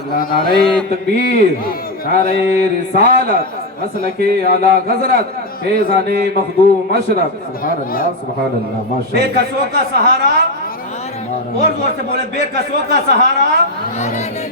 नारे तकबीर, नारे रिसालत, मसलके आला हज़रत, फैज़ाने मखदूम अशरफ। सुभान अल्लाह, सुभान अल्लाह, माशाअल्लाह। बेकसों का सहारा, और जोर से बोले बेकसों का सहारा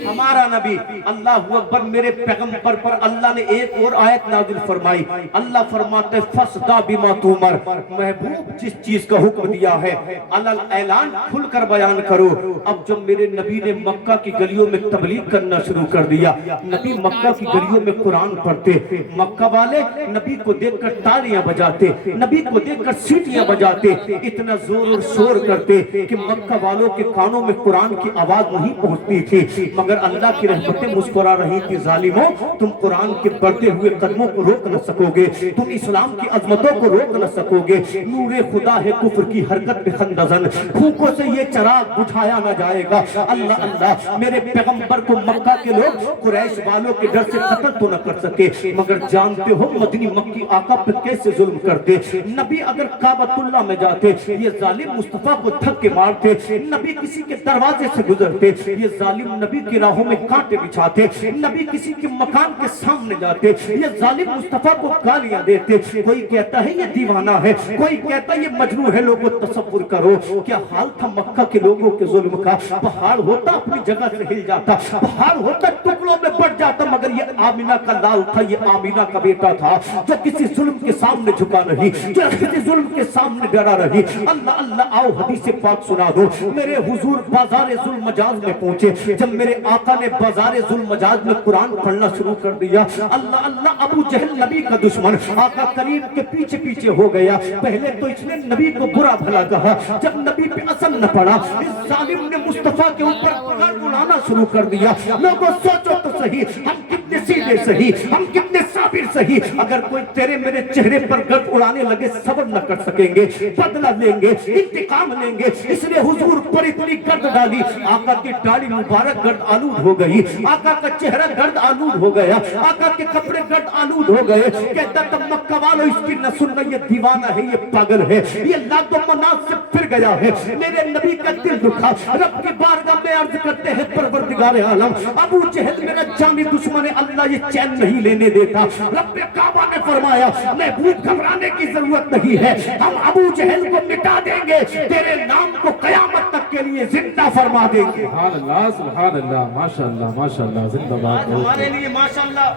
हमारा नबी। अल्लाह अकबर। मेरे पैगंबर पर अल्लाह ने एक और आयत नाज़िल फरमाई। अल्लाह फरमाते फस्दा बिमा तुमर, महबूब जिस चीज का हुक्म दिया है अलल ऐलान खुलकर बयान करो। अब जब मेरे नबी ने मक्का की गलियों में तबलीग करना शुरू कर दिया, नबी मक्का की गलियों में कुरान पढ़ते, मक्का वाले नबी को देखकर तालियां बजाते, नबी को देखकर सीटियां बजाते, इतना जोर और शोर करते कि मक्का वालों के कानों में कुरान की आवाज नहीं पहुंचती थी, मगर अल्लाह की रहमतें मुस्कुरा रही थी। जालिमों, तुम कुरान के बढ़ते हुए कदमों को रोक न सकोगे, तुम इस्लाम की अजमतों को रोक न सकोगे। नूरे खुदा है कुफ्र की हरकत पे खंदजन, फूकों से ये चराग बुझाया न जाएगा। अल्लाह अल्लाह, मेरे पैगंबर को मक्का के लोग कुरैश वालों के डर से कत्ल तो न कर सके, मगर जानते हो मदनी मक्की आका पे कैसे जुल्म करते। नबी अगर काबतुल्लाह में जाते, ये जालिम मुस्तफा को धक्के मारते। नबी किसी के दरवाजे से गुजरते, ये जालिम नबी की राहों में कांटे बिछाते। नबी किसी के मकान के सामने जाते, ये जालिम मुस्तफा को गालियां देते। कोई कहता है ये दीवाना है, कोई कहता है ये मजनू है। लोगों तसव्वुर करो क्या हाल था मक्का के लोगों के जुल्म का। पहाड़ होता अपनी जगह से हिल जाता, पहाड़ होता टुकड़ों में बढ़ जाता, मगर ये आमिना का लाल था, ये आमिना का बेटा था, जो किसी जुल्म के सामने झुका नहीं, जो किसी जुल्म के सामने डरा रही। अल्लाह अल्लाह, आओ हदीस पाक सुना दो। मेरे हुजूर बाजार जुल्म मजाज में पहुंचे, जब मेरे आका ने बाजार जुल्म मजाज में कुरान पढ़ना शुरू कर दिया। अल्लाह अल्लाह, अबू जहल नबी का दुश्मन आका करीम के पीछे पीछे हो गया। पहले तो इसने नबी को बुरा भला कहा, जब नबी पे असर न पड़ा, इस जालिम ने मुस्तफा के ऊपर गर्द उड़ाना शुरू कर दिया। लोगों सोचो तो सही, हम कितने सीधे सही, हम कितने साबिर सही। अगर कोई तेरे मेरे चेहरे पर गर्द उड़ाने लगे, सब्र न कर सकेंगे, बदला लेंगे, इंतकाम लेंगे। इसलिए हुजूर पर इतनी गर्द डाली, आका की दाढ़ी मुबारक गर्द आलूद हो गई, आका का चेहरा गर्द आलूद हो गया, आका के कपड़े गर्द आलूद हो गए। कहता तब मक्का वालों इसकी न सुनना, ये दीवाना है, ये पागल है, ये लातों मनास से फिर गया है। मेरे नबी का दिल दुखा, रब की बारगाह में अर्ज करते हैं परवरदिगार आलम, अबू जहल मेरा जानी दुश्मन है, अल्लाह ये चैन नहीं लेने देता। रब काबा ने फरमाया महबूब घबराने की जरूरत नहीं है, हम अबू जहल को मिटा देंगे, तेरे नाम को कयामत तक के लिए जिंदा फरमा देंगे। सुभान अल्लाह, सुभान अल्लाह, माशाअल्लाह माशाअल्लाह, जिंदाबाद। हमारे लिए माशाअल्लाह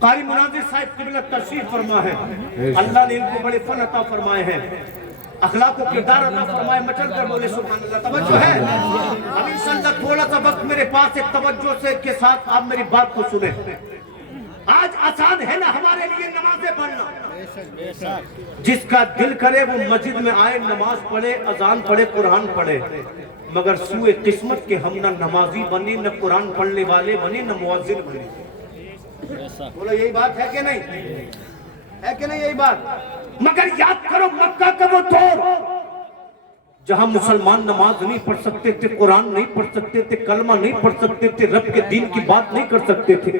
कारी मुनाजिर साहब किबला तशरीफ फरमा है। अल्लाह ने इनको बड़े फन अता फरमाए हैं, अखलाक और किरदार अता फरमाए। मचल कर बोले सुभान अल्लाह। तवज्जो है अब इंशाअल्लाह, थोड़ा सा वक्त मेरे पास है, तवज्जो से के साथ आप मेरी बात को सुने। आज आसान है ना हमारे लिए नमाजें पढ़ना, जिसका दिल करे वो मस्जिद में आए, नमाज पढ़े, अजान पढ़े, कुरान पढ़े, मगर सूए किस्मत के हम न नमाजी बने, न कुरान पढ़ने वाले बने, न मुअज्जिन बने। बोलो यही बात है कि नहीं, है कि नहीं यही बात। मगर याद करो मक्का का वो दौर जहां मुसलमान नमाज नहीं पढ़ सकते थे, कुरान नहीं पढ़ सकते थे, कलमा नहीं पढ़ सकते थे, रब के दीन की बात नहीं कर सकते थे।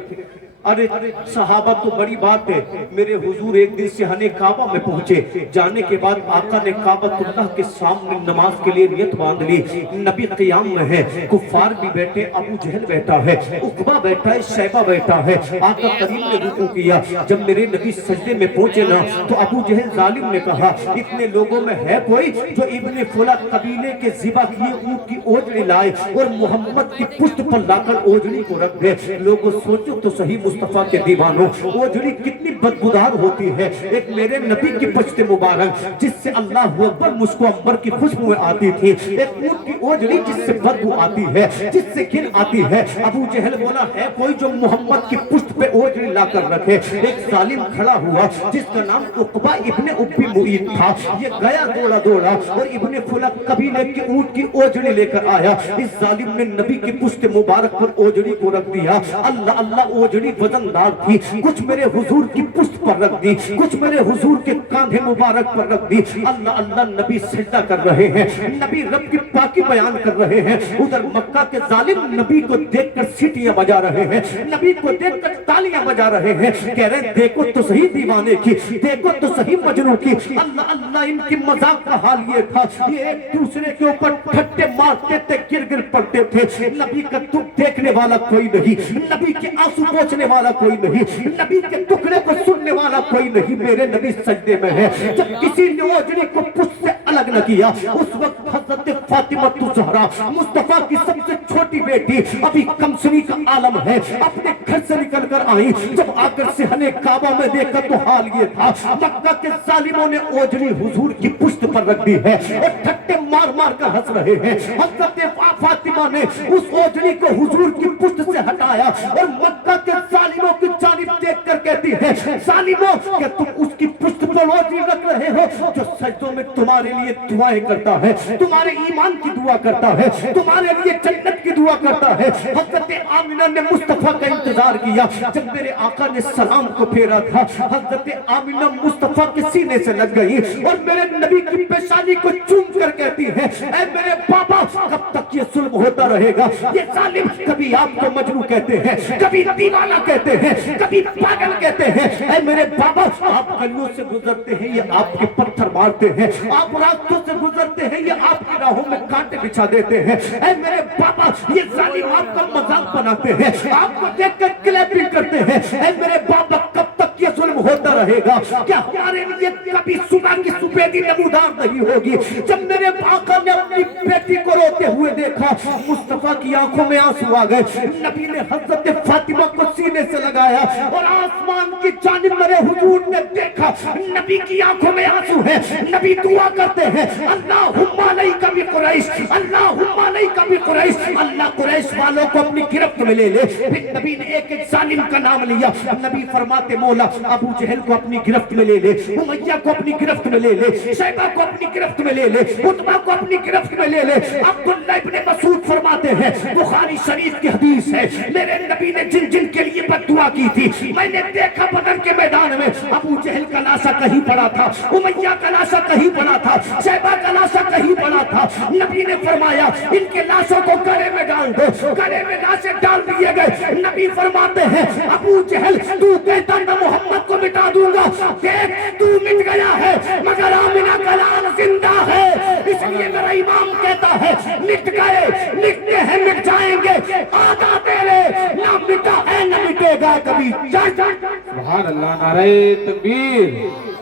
अरे सहाबा तो बड़ी बात है, मेरे हुजूर एक दिन सिहाने काबा में पहुंचे, जाने के बाद आका ने काबतुल्लाह के सामने नमाज के लिए नियत बांध ली। नबी क़ियाम में है, कुफार भी बैठे, अबू जहल बैठा है, उकबा बैठा है, शैबा बैठा है। आका करीम ने रुकू किया, जब मेरे नबी सजदे में पहुंचे ना, तो अबू जहल जालिम ने कहा इतने लोगों में है कोई जो इब्ने फुला कबीले के ज़िबा किए ऊंट की ओजड़ी लाए और मोहम्मद की पुश्त पर लाकर ओजड़ी को रख दे। लोगों सोचो तो सही मुस्तफा के दीवानों, ओजड़ी कितनी बदबूदार होती है। एक मेरे नबी की पुश्त मुबारक जिससे अल्लाह अकबर मुझको अंबर की खुशबू आती थी, एक ऊंट की ओजड़ी जिससे बदबू आती है, जिससे घिन आती है। अबू जहल बोला है कोई जो मोहम्मद की पुश्त पे ओजड़ी लाकर रखे। एक जालिम खड़ा हुआ जिसका नाम उकबा इब्ने उब्बी मुईद था। ये गया दौड़ा दौड़ा और इब्ने फुला कबीले की ऊंट की ओजड़ी लेकर आया। इस जालिम ने नबी की पुश्त मुबारक पर ओजड़ी को रख दिया। अल्लाह अल्लाह, ओजड़ी वजनदार थी, कुछ मेरे हुजूर की पुश्त पर रख दी, कुछ मेरे हुजूर के कांधे मुबारक पर रख दी। अल्लाह अल्लाह, नबी सजदा कर रहे हैं, नबी रब की पाकी बयान कर रहे हैं। उधर मक्का के जालिम नबी को देखकर सीटियां बजा रहे हैं, नबी को देखकर तालियां बजा रहे हैं, कह रहे हैं देखो तो सही दीवाने की, देखो तो सही मजनू की। अल्लाह अल्लाह, इनकी मजाक का हाल ये था, ये एक दूसरे के ऊपर ठट्टे मारते थे, गिर गिर पड़ते थे। नबी का दुख देखने वाला कोई नहीं, नबी के आंसू पोंछने वाला कोई नहीं, नबी के टुकड़े को सुनने वाला कोई नहीं। मेरे नबी सजदे में है। जब किसी ने ओजड़ी को पुश्त से अलग न किया, उस वक्त हजरत फातिमा ज़हरा मुस्तफा की सबसे छोटी बेटी अभी कमसनी का आलम है, अपने घर से निकल कर आई। जब आकर सिहने काबा में देखा तो हाल ये था, मक्का के जालिमों ने ओजड़ी हुजूर की पुश्त पर रख दी है और ठट्टे मार मार कर हंस रहे हैं। हजरत फातिमा ने उस ओजड़ी को हुजूर की पुश्त से हटाया और मक्का के जालिमों की जानिब देख कर कहती है, जालिमों क्या तुम उसकी पुश्त पर ओजड़ी रख रहे हो जो सजदों में तुम्हारे लिए दुआएं करता है, तुम्हारे ईमान की दुआ करता है, तुम्हारे लिए जन्नत की दुआ करता है। हजरत आमिना ने मुस्तफा का इंतजार किया। जब मेरे आका ने सलाम को फेरा था, हजरत आमिना मुस्तफा के सीने से लग गई और मेरे नबी की पेशानी को चूम कर कहती है, ऐ मेरे बाबा, कब तक ये जुल्म होता रहेगा? ये जालिम कभी आपको मजनू कहते हैं, कभी दीवाना कहते हैं, कभी पागल कहते हैं। ऐ मेरे बाबा, आप गलियों से गुजरते हैं, ये आपके पत्थर मारते हैं, आप रास्तों से गुजरते हैं, ये आपकी राहों में कांटे बिछा देते हैं। ऐ मेरे बाबा, ये जालिम आपका मजाक बनाते हैं, आपको देखकर क्लैपिंग करते हैं। ऐ मेरे बाबा, कब तक ये जुल्म होता रहेगा? क्या हमारे लिए कभी सुबह की सुबेदी नमूदार नहीं होगी? जब मेरे आका ने अपनी बेटी को रोते हुए देखा, मुस्तफा की आंखों में आंसू आ गए। नबी ने हजरत फातिमा को सीने से लगाया और आसमान की जानिब मेरे हुजूर ने देखा, नबी की आंखों में आंसू है। नबी दुआ करते हैं, अल्लाहुम्मा अलैका बि कुरैश, अल्लाहुम्मा अलैका बि कुरैश, अल्लाह कुरैश वालों को अपनी गिरफ्त में ले ले। फिर नबी ने एक एक जालिम का नाम लिया। नबी फरमाते, मौला अबू जहल को अपनी गिरफ्त में ले ले, उमैया को अपनी गिरफ्त में ले ले, शैबा को अपनी गिरफ्त में ले ले, उतबा को अपनी गिरफ्त में ले ले। अब्दुल्लाह इब्ने मसूद फरमाते हैं, बुखारी शरीफ की हदीस है, मेरे नबी ने जिन जिन के लिए बद्दुआ की थी, मैंने देखा बदर के मैदान में अबू जहल का लाशा कहीं पड़ा था, उमैया का लाशा कहीं पड़ा था, शैबा का लाशा कहीं पड़ा था। नबी ने फरमाया, इनके लाशों को गले में डाल दो। गले में लाशें डाल दिए गए। नबी फरमाते हैं, अबू जहल, तू कहता मैं मोहम्मद को मिटा दूंगा, देख तू मिट गया है, मगर आमिना का लाल जिंदा है। इसलिए मेरा इमाम कहता है, मिट गए, मिटते हैं, मिट जाएंगे, आधा तेरे, ना मिटा है ना मिटेगा कभी। सुभान अल्लाह, नारे तकबीर,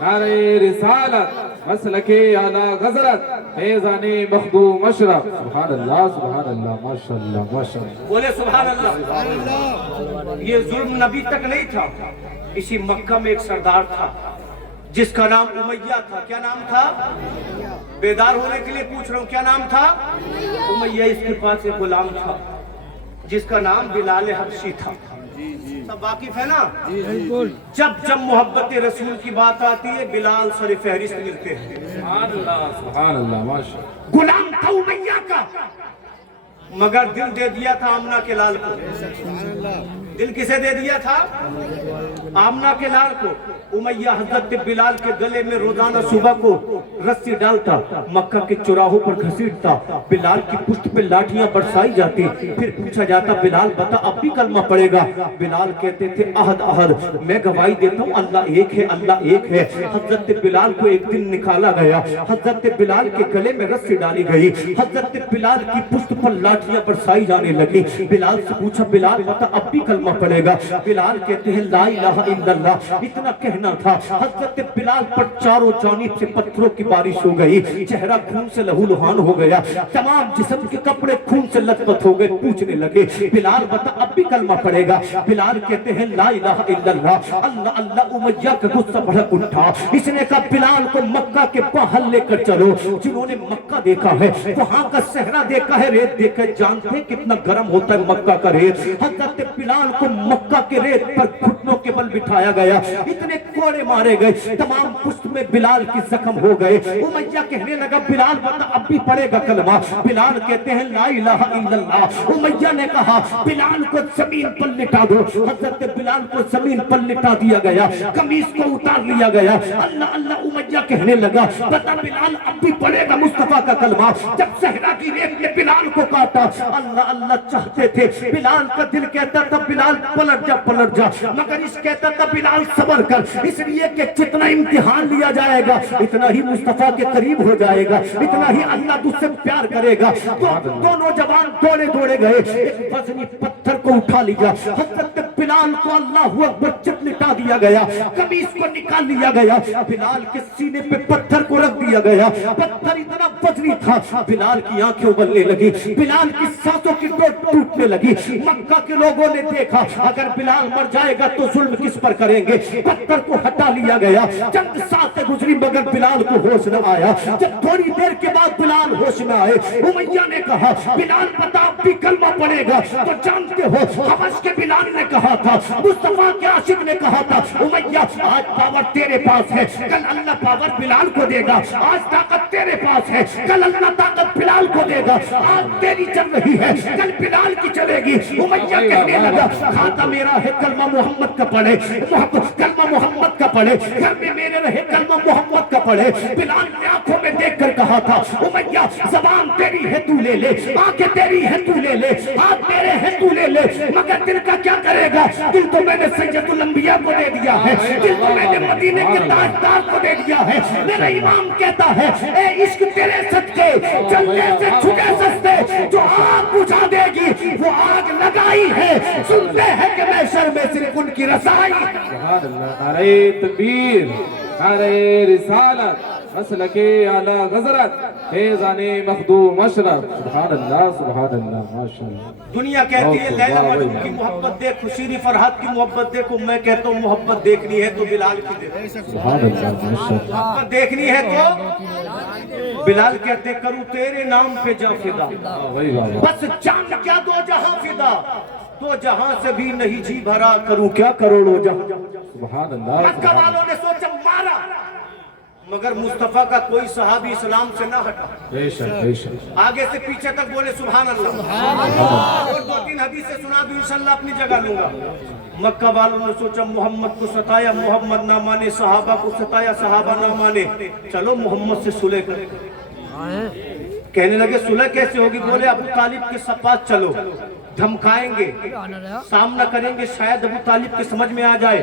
नारे रिसालत, मसलके आला गजरत, फैज़ाने मखदूम अशरफ। सुभान अल्लाह, सुभान अल्लाह, माशाअल्लाह, माशाअल्लाह। बोले सुभान अल्लाह। ये जुल्म नबी तक नहीं था। इसी मक्का में एक सरदार था जिसका नाम उमैया था। क्या नाम था? बेदार होने के लिए पूछ रहा हूँ, क्या नाम था? उमैया। इसके पास एक गुलाम था जिसका नाम बिलाल हबशी था। सब वाकिफ है ना? जब जब मोहब्बत रसूल की बात आती है, बिलाल सर फहरिस्त मिलते हैं। सुभान अल्लाह, सुभान अल्लाह, माशाअल्लाह। गुलाम था उमैया का, मगर दिल दे दिया था आमना के लाल को। दिल किसे दे दिया था? आमना के लाल को। उमैया हजरत बिलाल के गले में रोजाना सुबह को रस्सी डालता, मक्का के चौराहों पर घसीटता, बिलाल की पुष्ट पे लाठियां बरसाई जाती। फिर पूछा जाता, बिलाल बता अब भी कलमा पड़ेगा? बिलाल कहते थे, अहद अहद, मैं गवाही देता हूँ अल्लाह एक है, अल्लाह एक है। हजरत बिलाल को एक दिन निकाला गया, हजरत बिलाल के गले में रस्सी डाली गई, हजरत बिलाल की पुष्ट पर लाठियां बरसाई जाने लगी। बिलाल से पूछा, बिलाल बता अब भी कलमा पड़ेगा? बिलाल कहते हैं, ला इलाहा इल्लल्लाह। इतना कहना था, हजरत बिलाल पर चारों जानिब से पत्थरों की बारिश हो गई, चेहरा खून से लहूलुहान हो गया, तमाम जिस्म के कपड़े खून से लथपथ हो गए। पूछने लगे, बिलाल बता अब भी कलमा पड़ेगा? बिलाल कहते हैं, ला इलाहा इल्लल्लाह। अल्लाह अल्लाह। उमैया का गुस्सा भड़क उठा। इसने कहा, बिलाल को मक्का के बाहर लेकर चलो। जिन्होंने मक्का देखा है, वहां का सहरा देखा है, रेत देखा है, जानते हैं कितना गर्म होता है मक्का का रेत। हजरत बिलाल को मक्का के रेत पर घुटनों के बल बिठाया गया, इतने कोड़े मारे गए, तमाम पुष्ट में बिलाल की जख्म हो गए। उमैया कहने लगा, बिलाल बता अब भी पड़ेगा कलमा? बिलाल कहते हैं, ला इलाहा इल्लल्लाह। उमैया ने कहा, बिलाल को जमीन पर लिटा दो। हजरत बिलाल को जमीन पर लिटा दिया गया, कमीज को उतार लिया गया। अल्लाह अल्लाह। उमैया कहने लगा, बता बिलाल अब भी पड़ेगा मुस्तफा का कलमा? जब सहरा की रेत ने बिलाल को काटा, अल्लाह अल्लाह चाहते थे, बिलाल का दिल कहता था, बिलाल पलट जा, पलट जा, मगर इस कहता था, बिलाल सबर कर, इसलिए कि जितना इम्तिहान लिया जाएगा इतना ही मुस्तफा के करीब हो जाएगा, इतना ही अल्लाह तुझसे प्यार करेगा। तो दोनों जवान दौड़े दौड़े गए, एक वजनी पत्थर को उठा लिया, हजरत बिलाल को अल्लाहु अकबर चित लिटा दिया गया, कमीज को निकाल लिया गया, बिलाल के सीने पे पत्थर को रख दिया गया। पत्थर इतना वजनी था, बिलाल की आंखें उबलने लगी, बिलाल की सांसों की डोर टूटने लगी। मक्का के लोगों ने देखा, अगर बिलाल मर जाएगा तो जुल्म किस पर करेंगे? पत्थर को हटा लिया गया। चंद सांसें गुजरी मगर बिलाल को होश न आया। जब थोड़ी देर के बाद बिलाल होश में आए, उमैया ने कहा, बिलाल बता अब भी कलमा पड़ेगा? तो जानते हो हबश के बिलाल ने कहा, کہا تھا, مصطفیٰ کے عاشق نے کہا تھا, امیہ آج پاور تیرے پاس ہے, کل اللہ پاور بلال کو دے گا. آج طاقت تیرے پاس ہے, کل اللہ طاقت بلال کو دے گا. آج تیری چل رہی ہے, کل بلال کی چلے گی. امیہ کہنے لگا, کھاتا میرا ہے کلمہ محمد کا پڑھے, کلمہ محمد کا پڑھے, گھر میں میرے رہے کلمہ محمد کا پڑھے. بلال نے آنکھوں میں دیکھ کر کہا تھا, امیہ زبان تیری ہے تو لے لے, آنکھیں تیری ہے تو لے لے, ہاتھ میرے ہیں تو لے لے, مگر دل کا کیا کرے گا؟ دل تو میں نے سید الانبیاء کو دے دیا ہے, دل تو میں نے مدینے کے تاجدار کو دے دیا ہے. میرا امام کہتا ہے, اے عشق تیرے صدقے جلنے سے چھٹے سستے, جو آگ بجھا دے گی وہ آگ لگائی ہے. سنتے ہیں کہ محشر میں صرف ان کی رسائی. سبحان اللہ. نعرہ تکبیر, نعرہ رسالت, مسلک اعلی حضرت, فیضان مخدوم اشرف. سبحان اللہ, سبحان اللہ, ماشاءاللہ. دنیا کہتی ہے لیلا مجنون کی محبت دیکھ, خوشیری فرحات کی محبت دیکھو. میں کہتا ہوں محبت دیکھنی ہے تو بلال کی دیکھو. سبحان اللہ, ماشاءاللہ. محبت دیکھنی ہے تو بلال کہتے کروں تیرے نام پہ جاں فدا, وہی بات. بس جان کیا دو جہاں فدا, دو جہاں سے بھی نہیں جی بھرا, کروں کیا کروڑوں جہاں. سبحان اللہ. مکہ والوں نے سوچا مارا, مگر مصطفیٰ کا کوئی صحابی اسلام سے نہ ہٹا. بے شک, بے شک. آگے سے پیچھے تک بولے سبحان اللہ. اور 2-3 حدیثیں سنا دوں انشاءاللہ اپنی جگہ لوں گا. مکہ والوں نے سوچا محمد کو ستایا, محمد نہ مانے, صحابہ کو ستایا, صحابہ نہ مانے, چلو محمد سے صلح کریں. کہنے لگے صلح کیسے ہوگی؟ بولے ابو طالب کے پاس چلو, دھمکائیں گے, سامنا کریں گے, شاید ابو طالب کے سمجھ میں آ جائے.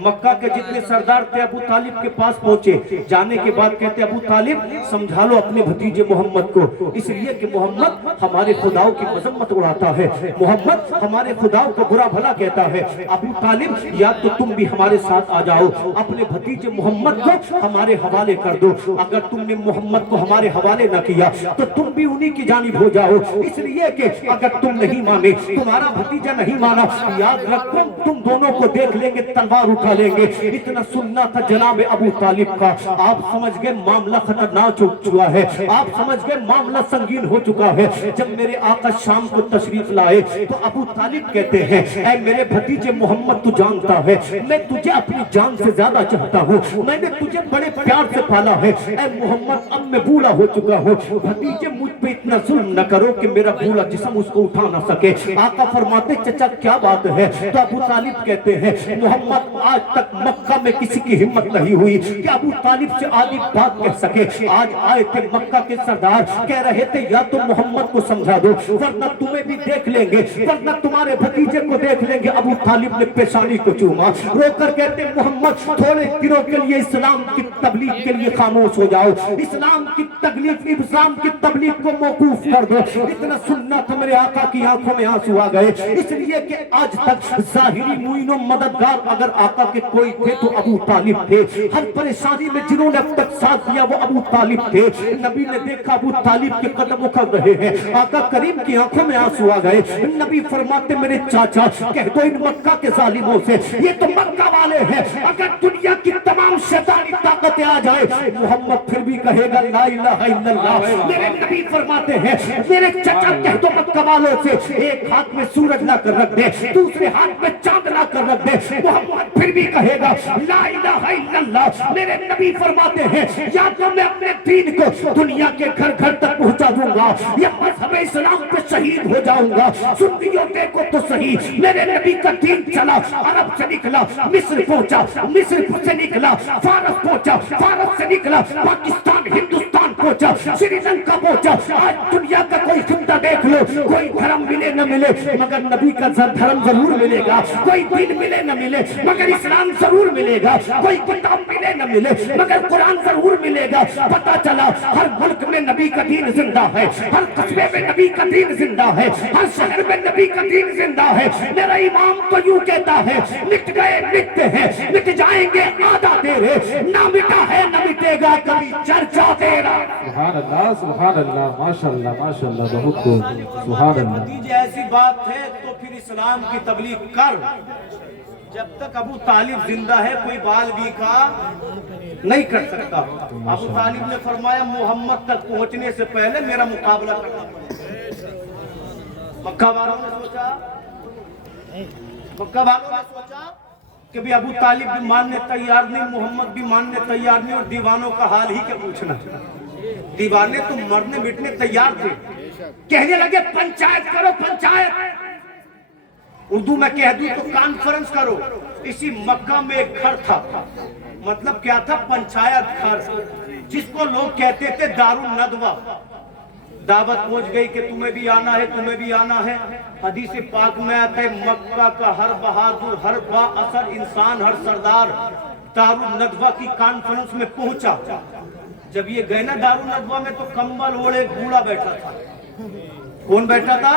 مکہ کے جتنے سردار تھے ابو طالب کے پاس پہنچے. جانے کے بعد کہتے ابو طالب سمجھا لو اپنے بھتیجے محمد کو, اس لیے کہ محمد ہمارے خداؤں کی مذمت اڑاتا ہے, محمد ہمارے خداؤں کو برا بھلا کہتا ہے. ابو طالب یا تو تم بھی ہمارے ساتھ آ جاؤ, اپنے بھتیجے محمد کو ہمارے حوالے کر دو. اگر تم نے محمد کو ہمارے حوالے نہ کیا تو تم بھی انہی کی جانب ہو جاؤ, اس لیے کہ اگر تم نہیں مانے, تمہارا بھتیجا نہیں مانا, یاد رکھو تم دونوں کو دیکھ لیں گے, تلوار اٹھا لیں گے. اتنا سننا تھا جناب ابو طالب کا. آپ سمجھ گئے معاملہ خطرناک ہو چکا ہے, آپ سمجھ گئے معاملہ سنگین ہو چکا ہے. جب میرے آقا شام کو تشریف لائے تو ابو طالب کہتے ہیں, اے میرے بھتیجے محمد, تو جانتا ہے میں تجھے اپنی جان سے زیادہ چاہتا ہوں, میں نے تجھے بڑے پیار سے پالا ہے. اے محمد اب میں بوڑھا ہو چکا ہوں, بھتیجے مجھ پہ اتنا ظلم نہ کرو کہ میرا بوڑھا جسم اس کو اٹھا نہ سکے. آقا فرماتے چچا کیا بات ہے؟ تو ابو طالب کہتے ہیں, محمد آج تک مکہ میں کسی کی ہمت نہیں ہوئی کہ ابو طالب سے آدھی بات کہہ سکے. آج آئے تھے مکہ کے سردار, کہہ رہے تھے یا تو محمد کو سمجھا دو ورنہ تمہیں بھی دیکھ لیں گے, ورنہ تمہارے بھتیجے کو دیکھ لیں گے. ابو طالب نے پیشانی کو چوما, رو کر کہتے محمد تھوڑے دنوں کے لیے اسلام کی تبلیغ کے لیے خاموش ہو جاؤ, اسلام کی تبلیغ کو موقوف کر دو. اتنا سننا تھا میرے آقا کی آنکھوں میں آنسو آ گئے, اس لیے کہ آج تک ظاہری معین و مددگار اگر آقا کے کوئی تھے تو ابو طالب تھے. ہر پریشانی میں جنہوں نے اب تک ساتھ دیا وہ ابو طالب تھے. نبی نے دیکھا ابو طالب کے قدم اکھڑ رہے ہیں, آقا کریم کی آنکھوں میں آنسو آ گئے. نبی فرماتے میرے چاچا کہہ دو ان مکہ کے ظالموں سے, یہ تو مکہ والے ہیں, اگر دنیا کی تمام شیطانی طاقتیں آ جائے محمد پھر بھی کہے گا لا الہ الا اللہ. میرے نبی فرماتے ہیں میرے چچا کہہ دو مکہ والوں سے, ایک ہاتھ میں سورج لا کر رکھ دے, دوسرے ہاتھ میں چاند لا کر رکھ دے, محمد پھر بھی کہے گا لا الہ الا اللہ. میرے نبی فرماتے ہیں یا تو میں اپنے دین کو دنیا کے گھر گھر تک پہنچا دوں گا یا مذہب اسلام پہ شہید ہو جاؤں گا. سنیوں دیکھو تو صحیح, میرے نبی کا دین چلا, عرب سے نکلا مصر پہنچا, مصر سے نکلا فارس پہنچا, فارس سے نکلا پاکستان ہندوستان پہنچا, سری لنکا پہنچا. آج دنیا کا کوئی خطہ دیکھ لو, کوئی دھرم ملے نہ ملے مگر نبی کا دھرم ضرور ملے گا, کوئی دین ملے نہ ملے مگر اسلام ضرور ملے گا, کوئی کتاب ملے نہ ملے مگر قرآن ضرور ملے گا. پتا چلا ہر ملک میں نبی کا دین زندہ ہے, ہر قصبے میں نبی کا دین زندہ ہے, ہر شہر میں نبی کا دین زندہ ہے. میرا امام تو یوں کہتا ہے مٹ گئے مٹتے ہیں, مٹ جائیں گے آدھا تیرے, نہ مٹا ہے نہ مٹے گا کبھی چرچا تیرا. سبحان اللہ, سبحان اللہ, ماشاءاللہ, ماشاءاللہ, بہت خوب, سبحان اللہ. بھتیجے ایسی بات ہے تو پھر اسلام کی تبلیغ کر. جب تک ابو طالب زندہ ہے کوئی بال بھی کا نہیں کر سکتا. ابو طالب نے فرمایا محمد تک پہنچنے سے پہلے میرا مقابلہ کرنا پڑے. مکہ والوں نے سوچا मक्का वालों ने सोचा कि भी अबू तालिब भी मानने तैयार नहीं, मोहम्मद भी मानने तैयार नहीं, और दीवानों का हाल ही क्या पूछना। दीवाने तो मरने मिटने तैयार थे। कहने लगे पंचायत करो, पंचायत। उर्दू में कह दूं तो कॉन्फ्रेंस करो। इसी मक्का में एक घर था, मतलब क्या था, पंचायत घर, जिसको लोग कहते थे दारुल नदवा। दावत पहुंच गई कि तुम्हें भी आना है, तुम्हें भी आना है। हदीस पाक में आता है मक्का का हर बहादुर, हर बाअसर इंसान, हर सरदार दारुल नदवा की कॉन्फ्रेंस में पहुंचा। जब ये गए ना दारुल नदवा में, तो कंबल ओढ़े बूढ़ा बैठा था। कौन बैठा था?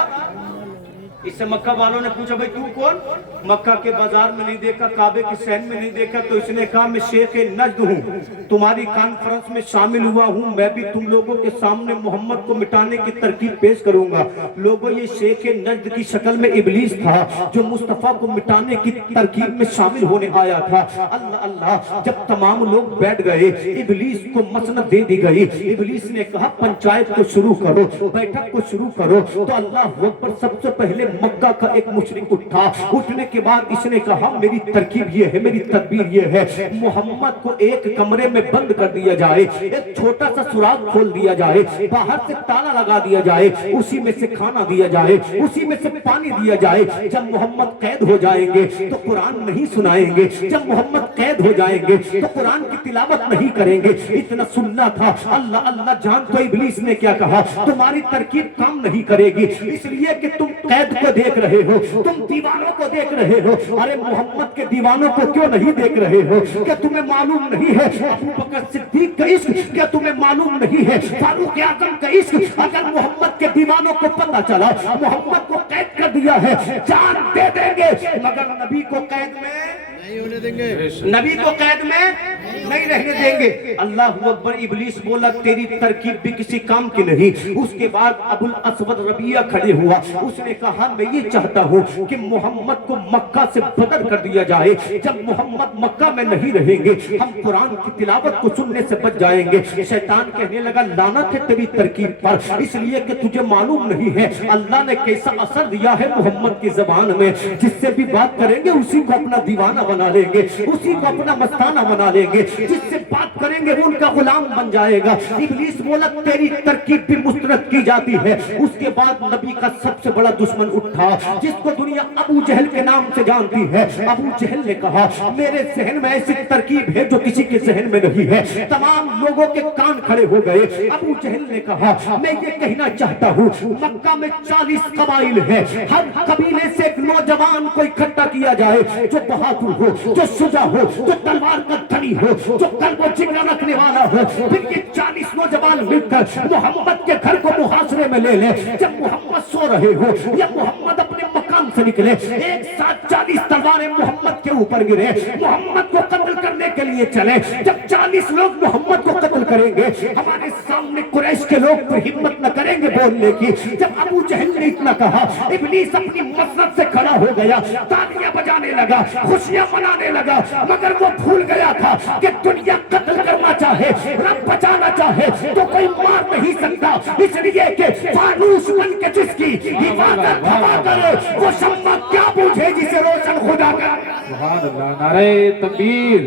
इससे मक्का वालों ने पूछा भाई तू कौन? मक्का के बाजार में नहीं देखा, काबे के सहन में नहीं देखा। तो इसने कहा मैं शेख नज्द हूँ, तुम्हारी कॉन्फ्रेंस में शामिल हुआ हूँ। मैं भी तुम लोगों के सामने मोहम्मद को मिटाने की तरकीब पेश करूंगा। लोगों, ये शेख नज्द की शक्ल में इबलीस था, जो मुस्तफा को मिटाने की तरकीब में शामिल होने आया था। अल्लाह अल्लाह, जब तमाम लोग बैठ गए, इबलीस को मसनद दे दी गई। इबलीस ने कहा पंचायत को शुरू करो, बैठक को शुरू करो। तो अल्लाह अकबर, सबसे पहले मक्का का एक मुशरिक उठा। उठने के बाद इसने कहा मेरी तरकीब ये है, मेरी तदबीर ये है, मोहम्मद को एक कमरे में बंद कर दिया जाए, एक छोटा सा सुराग खोल दिया जाए, बाहर से ताला लगा दिया जाए, उसी में से खाना दिया जाए, उसी में से पानी दिया जाए। जब मोहम्मद कैद हो जाएंगे तो कुरान नहीं सुनाएंगे, जब मोहम्मद कैद हो जाएंगे तो कुरान की तिलावत नहीं करेंगे। इतना सुनना था। अल्लाह अल्लाह, जान तो इब्लीस ने क्या कहा, तुम्हारी तरकीब काम नहीं करेगी, इसलिए कि तुम कैद को देख रहे हो, तुम दीवानों को देख रहे हो। अरे मोहम्मद के दीवानों को क्यों नहीं देख रहे हो? क्या तुम्हें मालूम नहीं है अबू बकर सिद्दीक का इश्क? क्या तुम्हें मालूम नहीं है फारूक आजम का इश्क? अगर मोहम्मद के दीवानों को पता चला मोहम्मद को कैद कर दिया है, जान दे देंगे, मगर नबी को कैद में नहीं होने देंगे, नबी को कैद में नहीं रहने देंगे। अल्लाह अकबर। इब्लीस बोला तेरी तरकीब भी किसी काम की नहीं। उसके बाद अबुल अस्वद रबिया खड़े हुआ। उसने कहा मैं ये चाहता हूँ कि मोहम्मद को मक्का से बदर कर दिया जाए। जब मोहम्मद मक्का में नहीं रहेंगे, हम कुरान की तिलावत को सुनने से बच जाएंगे। शैतान कहने लगा लानत है तेरी तरकीब पर, इसलिए कि तुझे मालूम नहीं है अल्लाह ने कैसा असर दिया है मोहम्मद की जबान में। जिससे भी बात करेंगे उसी को अपना दीवाना बना लेंगे, उसी को अपना मस्ताना बना लेंगे, जिससे बात करेंगे वो उनका गुलाम बन जाएगा। इब्लीस बोला तेरी तरकीब भी मुस्तरद की जाती है। उसके बाद नबी का सबसे बड़ा दुश्मन उठा, जिसको दुनिया अबू जहल के नाम से जानती है। अबू जहल ने कहा मेरे जहन में ऐसी तरकीब है जो किसी के जहन में नहीं है। तमाम लोगों के कान खड़े हो गए। अबू जहल ने कहा मैं ये कहना चाहता हूँ मक्का में 40 कबाइल है, हर कबीले से एक नौजवान को इकट्ठा किया जाए जो बहादुर हो, जो शुजा हो, जो तलवार का धनी हो, जो कल्ब और जिगरा रखने वाला हो। फिर ये 40 नौजवान मिलकर मोहम्मद के घर को मुहासरे में ले ले। जब मोहम्मद सो रहे हो या मोहम्मद अपने मकान से निकले, एक साथ 40 तलवारें मोहम्मद के ऊपर गिरे, मोहम्मद को कत्ल करने के लिए चले। जब 40 लोग मोहम्मद को कत्ल करेंगे, हमारे सामने कुरैश के लोग फिर हिम्मत न करेंगे बोलने की। जब अबू जहल ने इतना कहा, इब्लीस अपनी मसनद से खड़ा हो गया, तालियां बजाने लगा, खुशियां मनाने लगा। मगर वो भूल गया था कि दुनिया कत्ल करना चाहे, रब बचाना चाहे तो कोई मार नहीं सकता। इसलिए कि फानूस बन के जिसकी इबादत हवा करे, वो शम्मा क्या बूझे जिसे रोशन खुदा करे। सुभान अल्लाह। नारे तकबीर,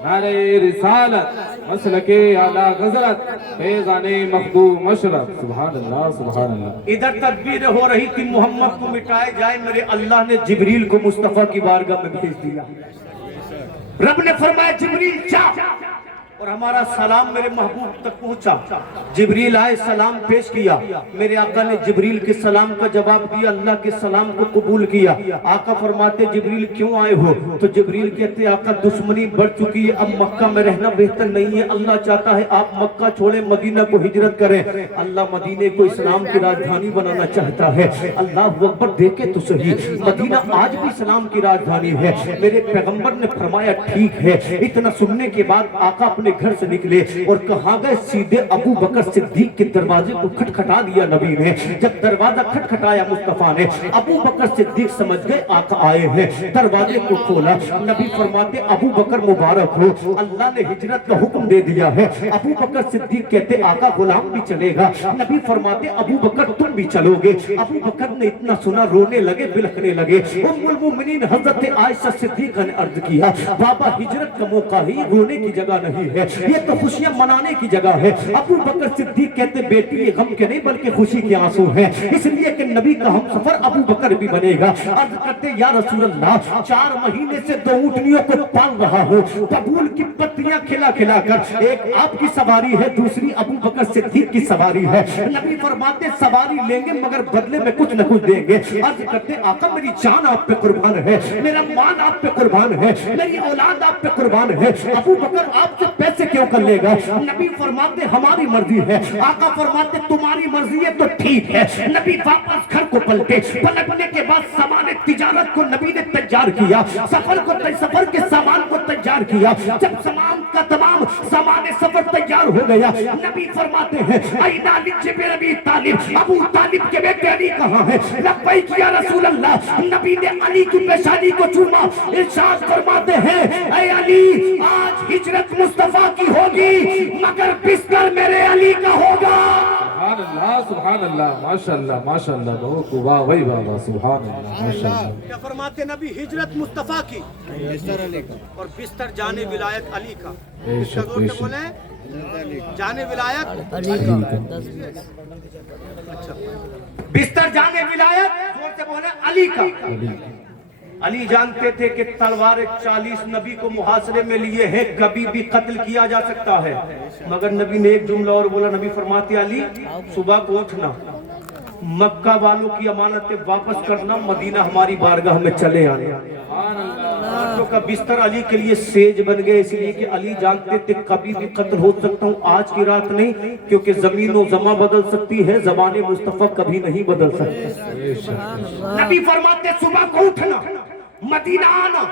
नारे रिसालत, मसलके आला हज़रत, फैज़ाने मखदूम अशरफ। सुभान अल्लाह, सुभान अल्लाह। इधर तदबीर हो रही थी मोहम्मद को मिटाए जाए, मेरे अल्लाह ने जिब्रील को मुस्तफा की बारगाह में भेज दिया। रब ने फरमाया जिब्रील जा, और हमारा सलाम मेरे महबूब तक पहुंचा। जिब्रील आए, सलाम पेश किया। मेरे आका ने जिब्रील के सलाम का जवाब दिया, अल्लाह के सलाम को कबूल किया। आका फरमाते जिब्रील क्यों आए हो? तो जिब्रील कहते आका दुश्मनी बढ़ चुकी है, अब मक्का में रहना बेहतर नहीं है। अल्लाह चाहता है आप मक्का छोड़े, मदीना को हिजरत करें। अल्लाह मदीने को इस्लाम की राजधानी बनाना चाहता है। अल्लाह अकबर। देखे तो सही, मदीना आज भी इस्लाम की राजधानी है। मेरे पैगंबर ने फरमाया ठीक है। इतना सुनने के बाद आका अपने अपने घर से निकले और कहाँ गए? सीधे अबू बकर सिद्दीक के दरवाजे को खटखटा दिया नबी ने। जब दरवाजा खटखटाया मुस्तफा ने, अबू बकर सिद्दीक समझ गए आका आए हैं। दरवाजे को खोला, नबी फरमाते अबू बकर मुबारक हो, अल्लाह ने हिजरत का हुक्म दे दिया है। अबू बकर सिद्दीक कहते आका गुलाम भी चलेगा। नबी फरमाते अबू बकर तुम भी चलोगे। अबू बकर ने इतना सुना रोने लगे, बिलखने लगे। उम्मुल मोमिनीन हजरत आयशा सिद्दीका ने अर्ज किया, बाबा हिजरत का मौका ही रोने की जगह नहीं है, ये तो खुशियां मनाने की जगह है। अबू बकर सिद्दीक कहते बेटी ये गम के नहीं बल्कि खुशी के आंसू हैं, इसलिए कि नबी का हम सफर अबू बकर भी बनेगा। अर्ज करते या रसूल अल्लाह 4 महीने से 2 ऊँटनियों को पाल रहा हूँ, कबूल की पत्तियां खिला खिला कर। एक आपकी सवारी है, दूसरी अबू बकर सिद्दीक की सवारी है। नबी फरमाते सवारी लेंगे मगर बदले में कुछ न कुछ देंगे। अर्ज करते आका मेरी जान आप पे कुर्बान है, मेरा मान आप पे कुर्बान है, मेरी औलाद आप पे कुर्बान है। अबू बकर आपसे पैसे क्यों कर लेगा? नबी फरमाते हमारी मर्जी है। आका फरमाते तुम्हारी मर्जी है तो ठीक है। नबी वापस घर को पलटे, पलटने के बाद सामान तिजारत को नबी ने तैयार किया, सफर के सामान को तैयार किया। जब सामान का तमाम सामान सफर तैयार हो गया, नबी फरमाते हैं ऐना अली जिब्र अबी तालिब, अबू तालिब के बेटे अली कहाँ है? लब्बैक या रसूल अल्लाह। नबी ने अली की पेशानी को चूमा, इरशाद फरमाते हैं ऐ अली आज हिजरत मुस्तफा की होगी मगर बिस्तर मेरे अली का होगा। सुभान अल्लाह, माशाअल्लाह माशाअल्लाह, बहुत वाह वही बाबा, सुभान अल्लाह माशाअल्लाह। क्या फरमाते नबी? हिजरत मुस्तफा की और बिस्तर जाने विलायत अली का। इसका जोर से बोले जाने विलायत अली का। अच्छा, बिस्तर जाने विलायत जोर से बोले अली का। अली जानते थे कि तलवार 40 नबी को मुहासरे में लिए हैं, कभी भी कत्ल किया जा सकता है। मगर नबी ने एक जुमला और बोला। नबी फरमाते अली सुबह को उठना, मक्का वालों की अमानतें वापस करना, मदीना हमारी बारगाह में चले आने। बच्चों का बिस्तर अली के लिए सेज बन गए, इसलिए कि अली जानते थे कभी भी कत्ल हो सकता हूँ, आज की रात नहीं, क्योंकि जमीन और जमा बदल सकती है, ज़बान मुस्तफा कभी नहीं बदल सकती। नबी फरमाते सुबह को उठना, मदीना आना।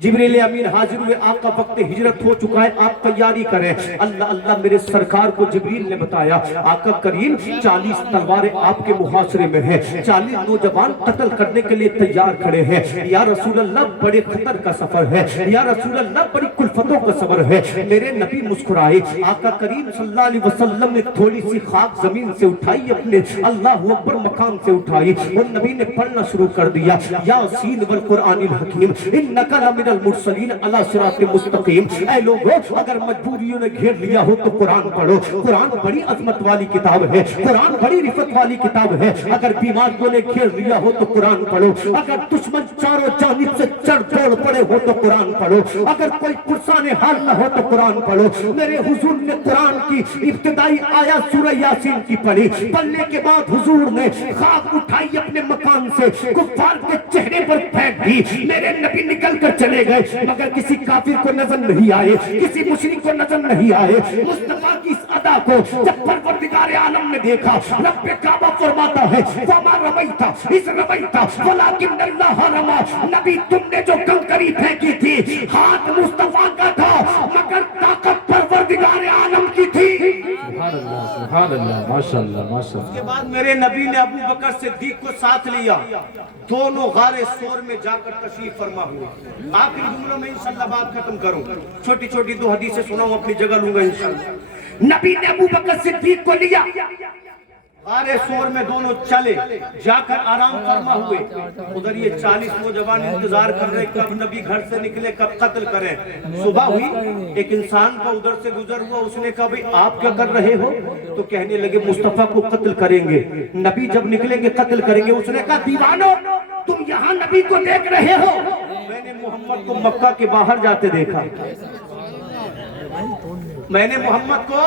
जिब्रील अमीन हाजिर हुए, आपका वक्त हिजरत हो चुका है, आप तैयारी करें। अल्लाह अल्लाह मेरे सरकार को जिब्रील ने बताया आका करीम 40 तलवारें आपके मुहासरे में हैं, 40 नौजवान कत्ल करने के लिए तैयार खड़े हैं। या रसूल अल्लाह बड़े खतर का सफर है, या रसूल अल्लाह बड़ी कुल्फतों का सफर है। मेरे नबी मुस्कुराए। आका करीम सल्लल्लाहु अलैहि वसल्लम ने थोड़ी सी खाक जमीन से उठाई, अपने अल्लाहु अकबर मकाम से उठाई और नबी ने पढ़ना शुरू कर दिया, यासीन वल कुरआनिल हकीम इन्नका लमिनल मुरसलीन अला सिरात मुस्तकीम। ऐ लोगों अगर मजबूरियों ने घेर लिया हो तो कुरान पढ़ो, कुरान बड़ी अजमत वाली किताब है, कुरान बड़ी रिफत वाली किताब है। अगर बीमारियों ने घेर लिया हो तो कुरान पढ़ो, अगर दुश्मन चारों जानिब से चढ़ दौड़ पड़े हो तो कुरान पढ़ो, अगर कोई पुरसाने हाल न हो तो कुरान पढ़ो। मेरे हुजूर ने कुरान की इब्तिदाई आयत सूरह यासीन की पढ़ी, पढ़ने के बाद हुजूर ने खाक उठाई अपने मकान से, कुफ्फार के चेहरे पर फेंक दी। मेरे नबी निकल कर चले गए मगर किसी काफिर को नजर नहीं आए, किसी मुशरिक को नजर नहीं आए। मुस्तफा की इस अदा को जब परवरदिगार आलम ने देखा, रब्बे काबा फरमाता है फमा रमैता इस रमैता वलाकिन अल्लाह रमा। नबी तुमने जो कंकरी फेंकी थी हाथ मुस्तफा का था मगर ताकत परवरदिगार आलम की थी। सुभान अल्लाह, सुभान अल्लाह, माशाअल्लाह माशाअल्लाह। उसके बाद मेरे नबी ने अबू बकर सिद्दीक को साथ लिया, दोनों गारे सोर में जाकर तशरीफ फरमा हुए। आखिरी जुमलों में इंशाल्लाह बात खत्म करूं, छोटी छोटी 2 हदीसें सुनाऊं, अपनी जगह लूंगा इंशाल्लाह। नबी ने अबू बकर सिद्दीक को लिया, गारे सोर में दोनों चले, जाकर आराम फरमा हुए। उधर ये 40 नौजवान इंतजार कर रहे कब नबी घर से निकले, कब कत्ल करें। सुबह हुई, एक इंसान का उधर से गुजर हुआ, उसने कहा भाई आप क्या कर रहे हो? तो कहने लगे मुस्तफा को कत्ल करेंगे, नबी जब निकलेंगे कत्ल करेंगे। उसने कहा दीवानो तुम यहाँ नबी को देख रहे हो? मैंने मोहम्मद को मक्का के बाहर जाते देखा, मैंने मोहम्मद को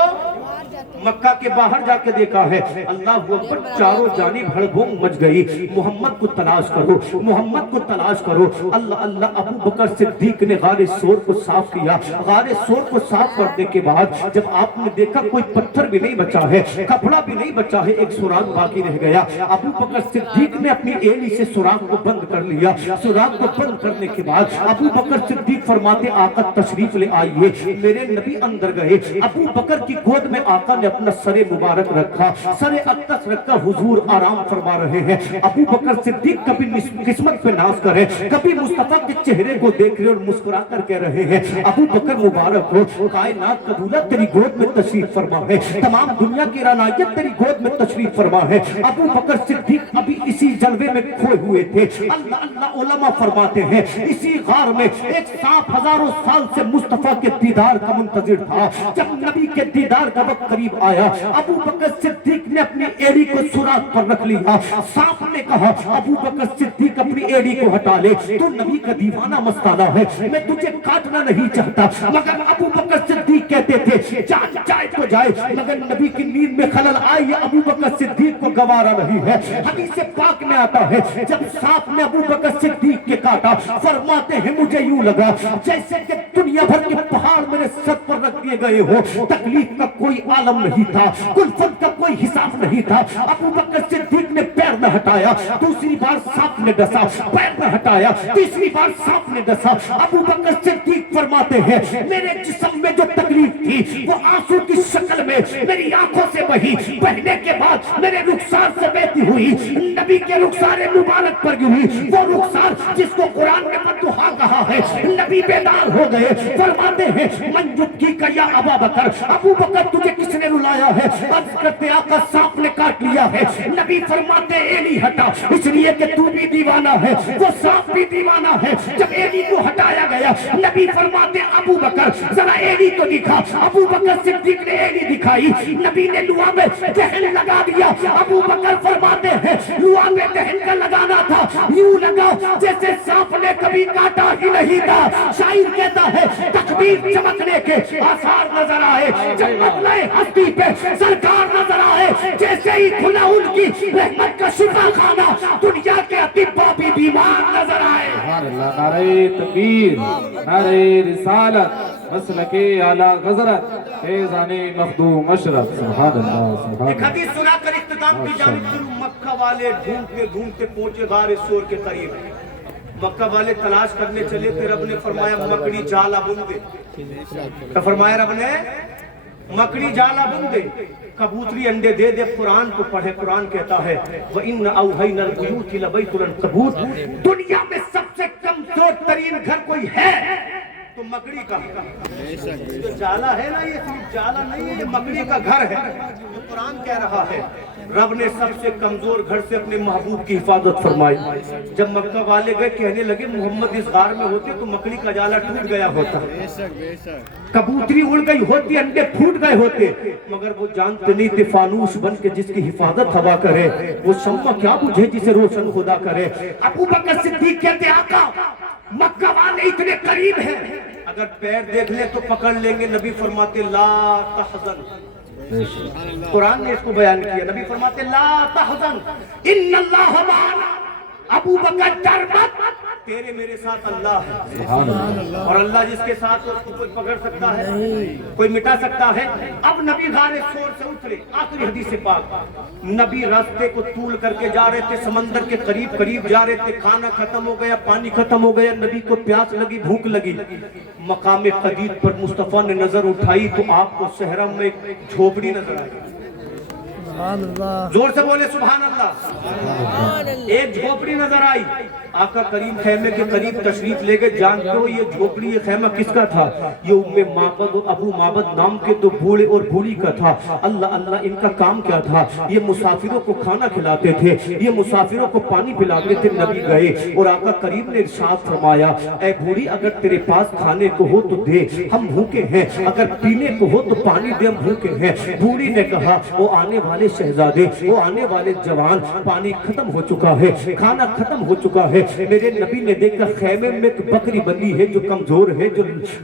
मक्का के बाहर जाके देखा है, अल्लाह अकबर, चारों जानिब हड़बोंग मच गई, मोहम्मद को तलाश करो, मोहम्मद को तलाश करो। अल्लाह अल्लाह, अबू बकर सिद्दीक ने गारे सोर को साफ किया। गारे सोर को साफ करने के बाद जब आपने देखा कोई पत्थर भी नहीं बचा है, कपड़ा भी नहीं बचा है, एक सुराग बाकी रह गया, अबू बकर सिद्दीक ने अपनी एड़ी से सुराग को बंद कर लिया। सुराग को बंद करने के बाद अबू बकर सिद्दीक फरमाते, आका तशरीफ ले आइए। मेरे नबी अंदर गए, अबू बकर की गोद में आका ने अपना सरे मुबारक रखा, सरे अक्तस रखा, हुजूर आराम फरमा रहे हैं। अबू बकर सिद्दीक कभी किस्मत पे नाज करे, कभी मुस्तफा के चेहरे को देख रहे और मुस्कुरा कर कह रहे हैं, अबू बकर मुबारक हो, कायनात कबूला तेरी गोद में तशरीफ फरमा है, तमाम दुनिया की रानायत तेरी गोद में तशरीफ फरमा है। अबू बकर सिद्दीक अभी इसी जलवे में खोए हुए थे। अल्लाह अल्लाह, उलमा फरमाते हैं इसी गार में एक सांप हजारों साल से मुस्तफा के दीदार का मुंतजिर था। जब नबी के दीदार का वक्त करीब आया, अबू बकर सिद्दीक ने अपनी एड़ी को सुराग पर रख लिया। सांप ने कहा, अबू बकर सिद्दीक अपनी एड़ी को हटा ले, तू नबी का दीवाना मस्ताना है, मैं तुझे काटना नहीं चाहता। मगर अबू बकर सिद्दीक कहते थे जान जाए तो जाए, मगर नबी की नींद में खलल आई, अबू बकर सिद्दीक को गवारा नहीं है। हदीस पाक में आता है जब सांप ने अबू बकर सिद्दीक के काटा, फरमाते हैं मुझे यूं लगा जैसे कि दुनिया भर के पहाड़ मेरे सर पर रख दिए गए हो। तकलीफ का कोई आलम नहीं था, कुल्फत का कोई हिसाब नहीं था। अबू बकर सिद्दीक ने पैर न हटाया, दूसरी बार सांप ने डसा, पैर न हटाया, तीसरी बार सांप ने डसा। अबू बकर सिद्दीक फरमाते हैं मेरे जिस्म में जो तकलीफ थी वो आंसू की शक्ल में मेरी आंखों से बही, बहने के बाद मेरे रुखसार से बहती हुई नबी के रुखसार मुबारक पर गिरी। वो रुखसार जिसको कुरान में बद्दुआ कहा है, नबी बेदार हो गए। फरमाते हैं मंजुब की कया अबू बकर, अबू बकर तुझे किसने रुलाया है? अर्ज करते आका सांप ने काट लिया है। नबी फरमाते एड़ी हटा, इसलिए कि तू भी दीवाना है, वो सांप भी दीवाना है। जब एड़ी को हटाया गया, नबी फरमाते अबू बकर जरा एड़ी तो दिखा। अबू बकर सिद्दीक ने एड़ी दिखाई, नबी ने लुआ में दहन लगा दिया। अबू बकर फरमाते हैं लुआ में दहन का लगाना था, यूं लगा जैसे सांप ने कभी काटा ही नहीं था। शायर कहता है तकबीर चमकने के आसार नजर आए, जब मौलाए हस्ती पे सरकार नजर आए, जैसे ही खुला उनकी रहमत का शिफा खाना, दुनिया के अतिब्बा भी बीमार नजर आए। नारे तकबीर, नारे रिसालत, मसलके आला गजरत, फैज़ाने मखदूम अशरफ। सुभान अल्लाह, सुभान एक हदीस सुनाकर इख्तिताम की जानिब शुरू। मक्का वाले ढूंढते ढूंढते पहुंचे गारे सोर के करीब। मक्का वाले तलाश करने चले, फिर रब ने फरमाया मकड़ी जाला बुन दे। तो फरमाया रब ने मकड़ी जाला बुन दे, कबूतरी अंडे दे दे। कुरान को पढ़े, कुरान कहता है व इन औहैनल बुयूति लबैतुल कबूत। दुनिया में सबसे कमजोर तरीन घर कोई है तो मकड़ी का। जो जाला है ना, ये सिर्फ जाला नहीं है, ये मकड़ी का घर है। जो कुरान कह रहा है, रब ने सबसे कमजोर घर से अपने महबूब की हिफाजत फरमाई। जब मक्का वाले गए, कहने लगे मोहम्मद इस गार में होते तो मकड़ी का जाला टूट गया होता, कबूतरी उड़ गई होती, अंडे फूट गए होते। मगर वो जानते नहीं थे फानूस बन के जिसकी हिफाजत हवा करे, वो शम्मा क्या बुझे जिसे रोशन खुदा करे। अबू बकर सिद्दीक कहते आका मक्का वाले इतने करीब हैं, अगर पैर देख ले तो पकड़ लेंगे। नबी फरमाते ला तहज़न, कुरान ने इसको बयान किया। नबी फरमाते ला तहज़न इन्नल्लाह माना। अबू बकर डर मत, तेरे मेरे साथ अल्लाह है, और अल्लाह जिसके साथ उसको कोई पकड़ सकता है, कोई मिटा सकता है। अब नबी गारे सोर से उतरे। आखिरी हदीस पाक, नबी रास्ते को तूल करके जा रहे थे, समंदर के करीब करीब जा रहे थे। खाना खत्म हो गया, पानी खत्म हो गया, नबी को प्यास लगी, भूख लगी। मकाम कदीर पर मुस्तफा ने नजर उठाई तो आपको सहरा में एक झोपड़ी नजर आई। जोर से बोले सुभान अल्लाह। एक झोपड़ी नजर आई। आका करीम खेमे के करीब तशरीफ ले गए। जानते हो ये झोपड़ी, ये खेमा किसका था? ये उम्मे माबद और अबू माबद नाम के दो बूढ़े और बूढ़ी का था। अल्लाह अल्लाह, इनका काम क्या था? ये मुसाफिरों को खाना खिलाते थे, ये मुसाफिरों को पानी पिलाते थे। नबी गए और आका करीम ने इरशाद फरमाया, ऐ बूढ़ी अगर तेरे पास खाने को हो तो दे, हम भूखे हैं। अगर पीने को हो तो पानी दे, हम भूखे हैं। बूढ़ी ने कहा, वो आने वाले शहजादे, वो आने वाले जवान, पानी खत्म हो चुका है, खाना खत्म हो चुका है, है। मेरे नबी ने देखा खैमे में एक बकरी बंधी है जो कमजोर है,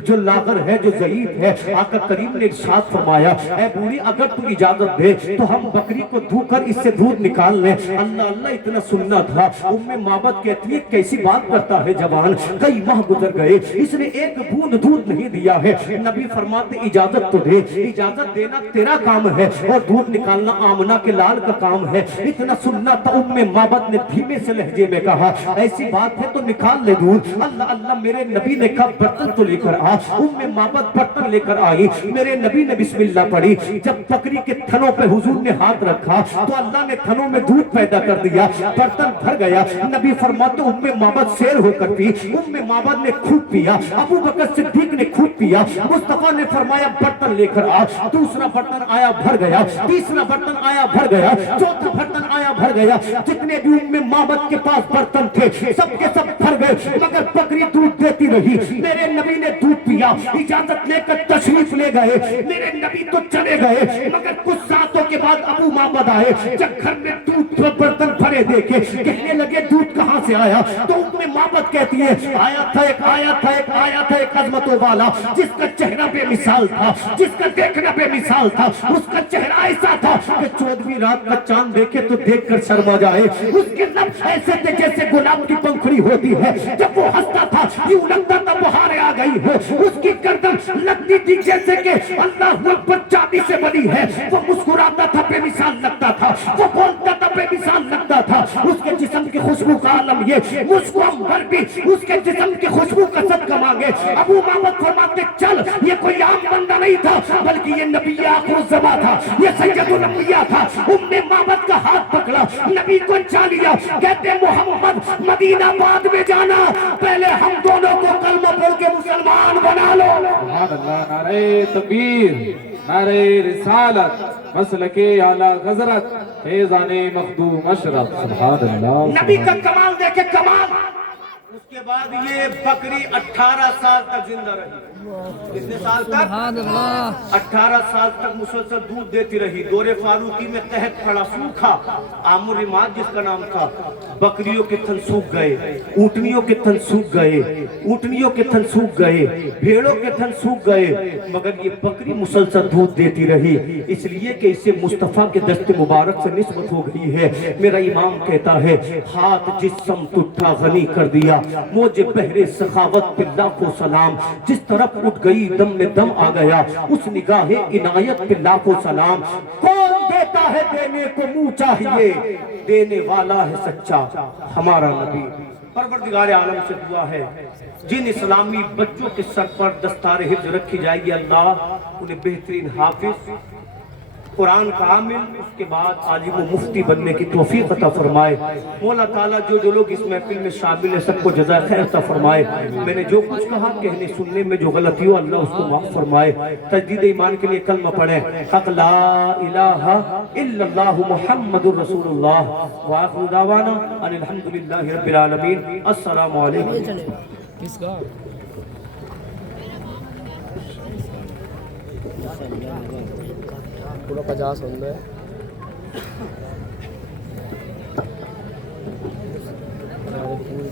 जो लागर है, जो ज़ईफ है। आका करीम ने इरशाद फरमाया, ऐ बूढ़ी अगर तू इजाजत दे तो हम बकरी को धोकर इससे दूध निकाल लें। अल्लाह अल्लाह इतना सुनना था। उम्मे माबद कहती है कैसी बात करता है जवान, कई माह गुजर गए, इसने एक बूंद दूध नहीं दिया है। नबी फरमाते इजाजत तो दे, इजाजत देना तेरा काम है और दूध निकालना आमना के लाल का काम है। इतना सुनना था। उम्मे माबद ने धीमे से लहजे में कहा, ऐसी बात है तो निकाल ले दूध। अल्लाह अल्लाह, मेरे नबी ने कहा बर्तन तो लेकर आ। उम्मे माबद बर्तन लेकर आई। मेरे नबी ने बिस्मिल्लाह पढ़ी। जब बकरी के थनों पे हुजूर ने हाथ रखा तो अल्लाह ने थनों में दूध पैदा कर दिया, बर्तन भर गया। नबी फरमाते उम्मे माबद शेर होकर पी। उम्मे माबद ने खूब पिया, अबू बकर सिद्दीक ने खूब पिया। मुस्तफा ने फरमाया बर्तन लेकर आ। दूसरा बर्तन आया, भर गया। तीसरा बर्तन आया, भर गया। चौथा बर्तन आया, भर गया। जितने भी उम्मे माबद के पास बर्तन थे सबके सब भर गए, मगर बकरी दूध देती रही। मेरे नबी ने दूध पिया, इजाजत लेकर तशरीफ ले गए। मेरे नबी तो चले गए, मगर कुछ सातों के बाद अबू माबद आए। जब घर में दूध बर्तन भरे देखे, कहने लगे दूध कहाँ से आया? तो उम्मे माबद कहती है आया था एक अजमतों वाला, जिसका चेहरा बेमिसाल था, जिसका देखना बेमिसाल था। उसका चेहरा ऐसा था कि 14वीं रात का चांद देखे तो देखकर शर्मा जाए। उसके लब्स ऐसे थे जैसे गुलाब की पंखुड़ी होती है। जब वो हंसता था यूं लगता था बहारें आ गई हो। उसकी गर्दन लगती थी जैसे कि अल्लाह अकबर चांदी से बनी है। वो मुस्कुराता था बेमिसाल लगता था, वो बोलता था बेमिसाल लगता था। उसके जिस्म की खुशबू का आलम ये, मुझको अंबर भी उसके जिस्म की खुशबू का सदका मांगे। अबू माबद फरमाते चल, ये कोई आम बंदा नहीं था, बल्कि ये नबी आखिरुज़्ज़मा था, ये सैयदुल अंबिया था। उम्मे माबद का हाथ पकड़ा, नबी को चा लिया। कहते मोहम्मद मदीना बाद में जाना, पहले हम दोनों को कलमा पढ़ के मुसलमान बना लो। सुभान अल्लाह, नारे तकबीर, नारे रिसालत, मसलके आला हज़रत, फैज़ाने मखदूम अशरफ। सुभान अल्लाह, नबी का कमाल देखे, कमाल। उसके बाद ये बकरी 18 साल तक जिंदा रही। कितने साल तक? 18 साल तक मुसलसल दूध देती रही। दौरे फारूकी में तहत पड़ा, सूखा। आमुर रिमाद जिसका नाम था। बकरियों के थन सूख गए, ऊँटनियों के थन सूख गए, ऊँटनियों के थन सूख गए, भेड़ों के थन सूख गए, मगर ये बकरी मुसलसल दूध देती रही। इसलिए कि इसे मुस्तफा के दस्ते मुबारक से निस्बत हो गई है। मेरा इमाम कहता है हाथ जिस्म टूटा गनी कर दिया, मुझे बहरे सखावत पे लाखों सलाम। जिस तरफ उठ गई दम में दम आ गया, उस निगाहे इनायत पे लाखों सलाम। कौन देता है देने को मुंह चाहिए, देने वाला है सच्चा हमारा नबी। परवरदिगार आलम से दुआ है जिन इस्लामी बच्चों के सर पर दस्तार हिफ्ज रखी जाएगी, अल्लाह उन्हें बेहतरीन हाफिज, कुरान का आमिल, उसके बाद आलिम व मुफ्ती बनने की तौफीक अता फरमाए। मौला ताला जो लोग इस महफिल में शामिल है सबको जज़ा खैर अता फरमाए। मैंने जो कुछ कहा कहने सुनने में जो गलती हो अल्लाह उसको माफ फरमाए। तजदीद ईमान के लिए कलमा पढ़े, हक ला इलाहा इल्लल्लाहु मुहम्मदुर रसूलुल्लाह व आखिरु दावाना अनिल हम्दुलिल्लाहि रब्बिल आलमीन। अस्सलामु अलैकुम। पूरा 50 होंगे। पूरी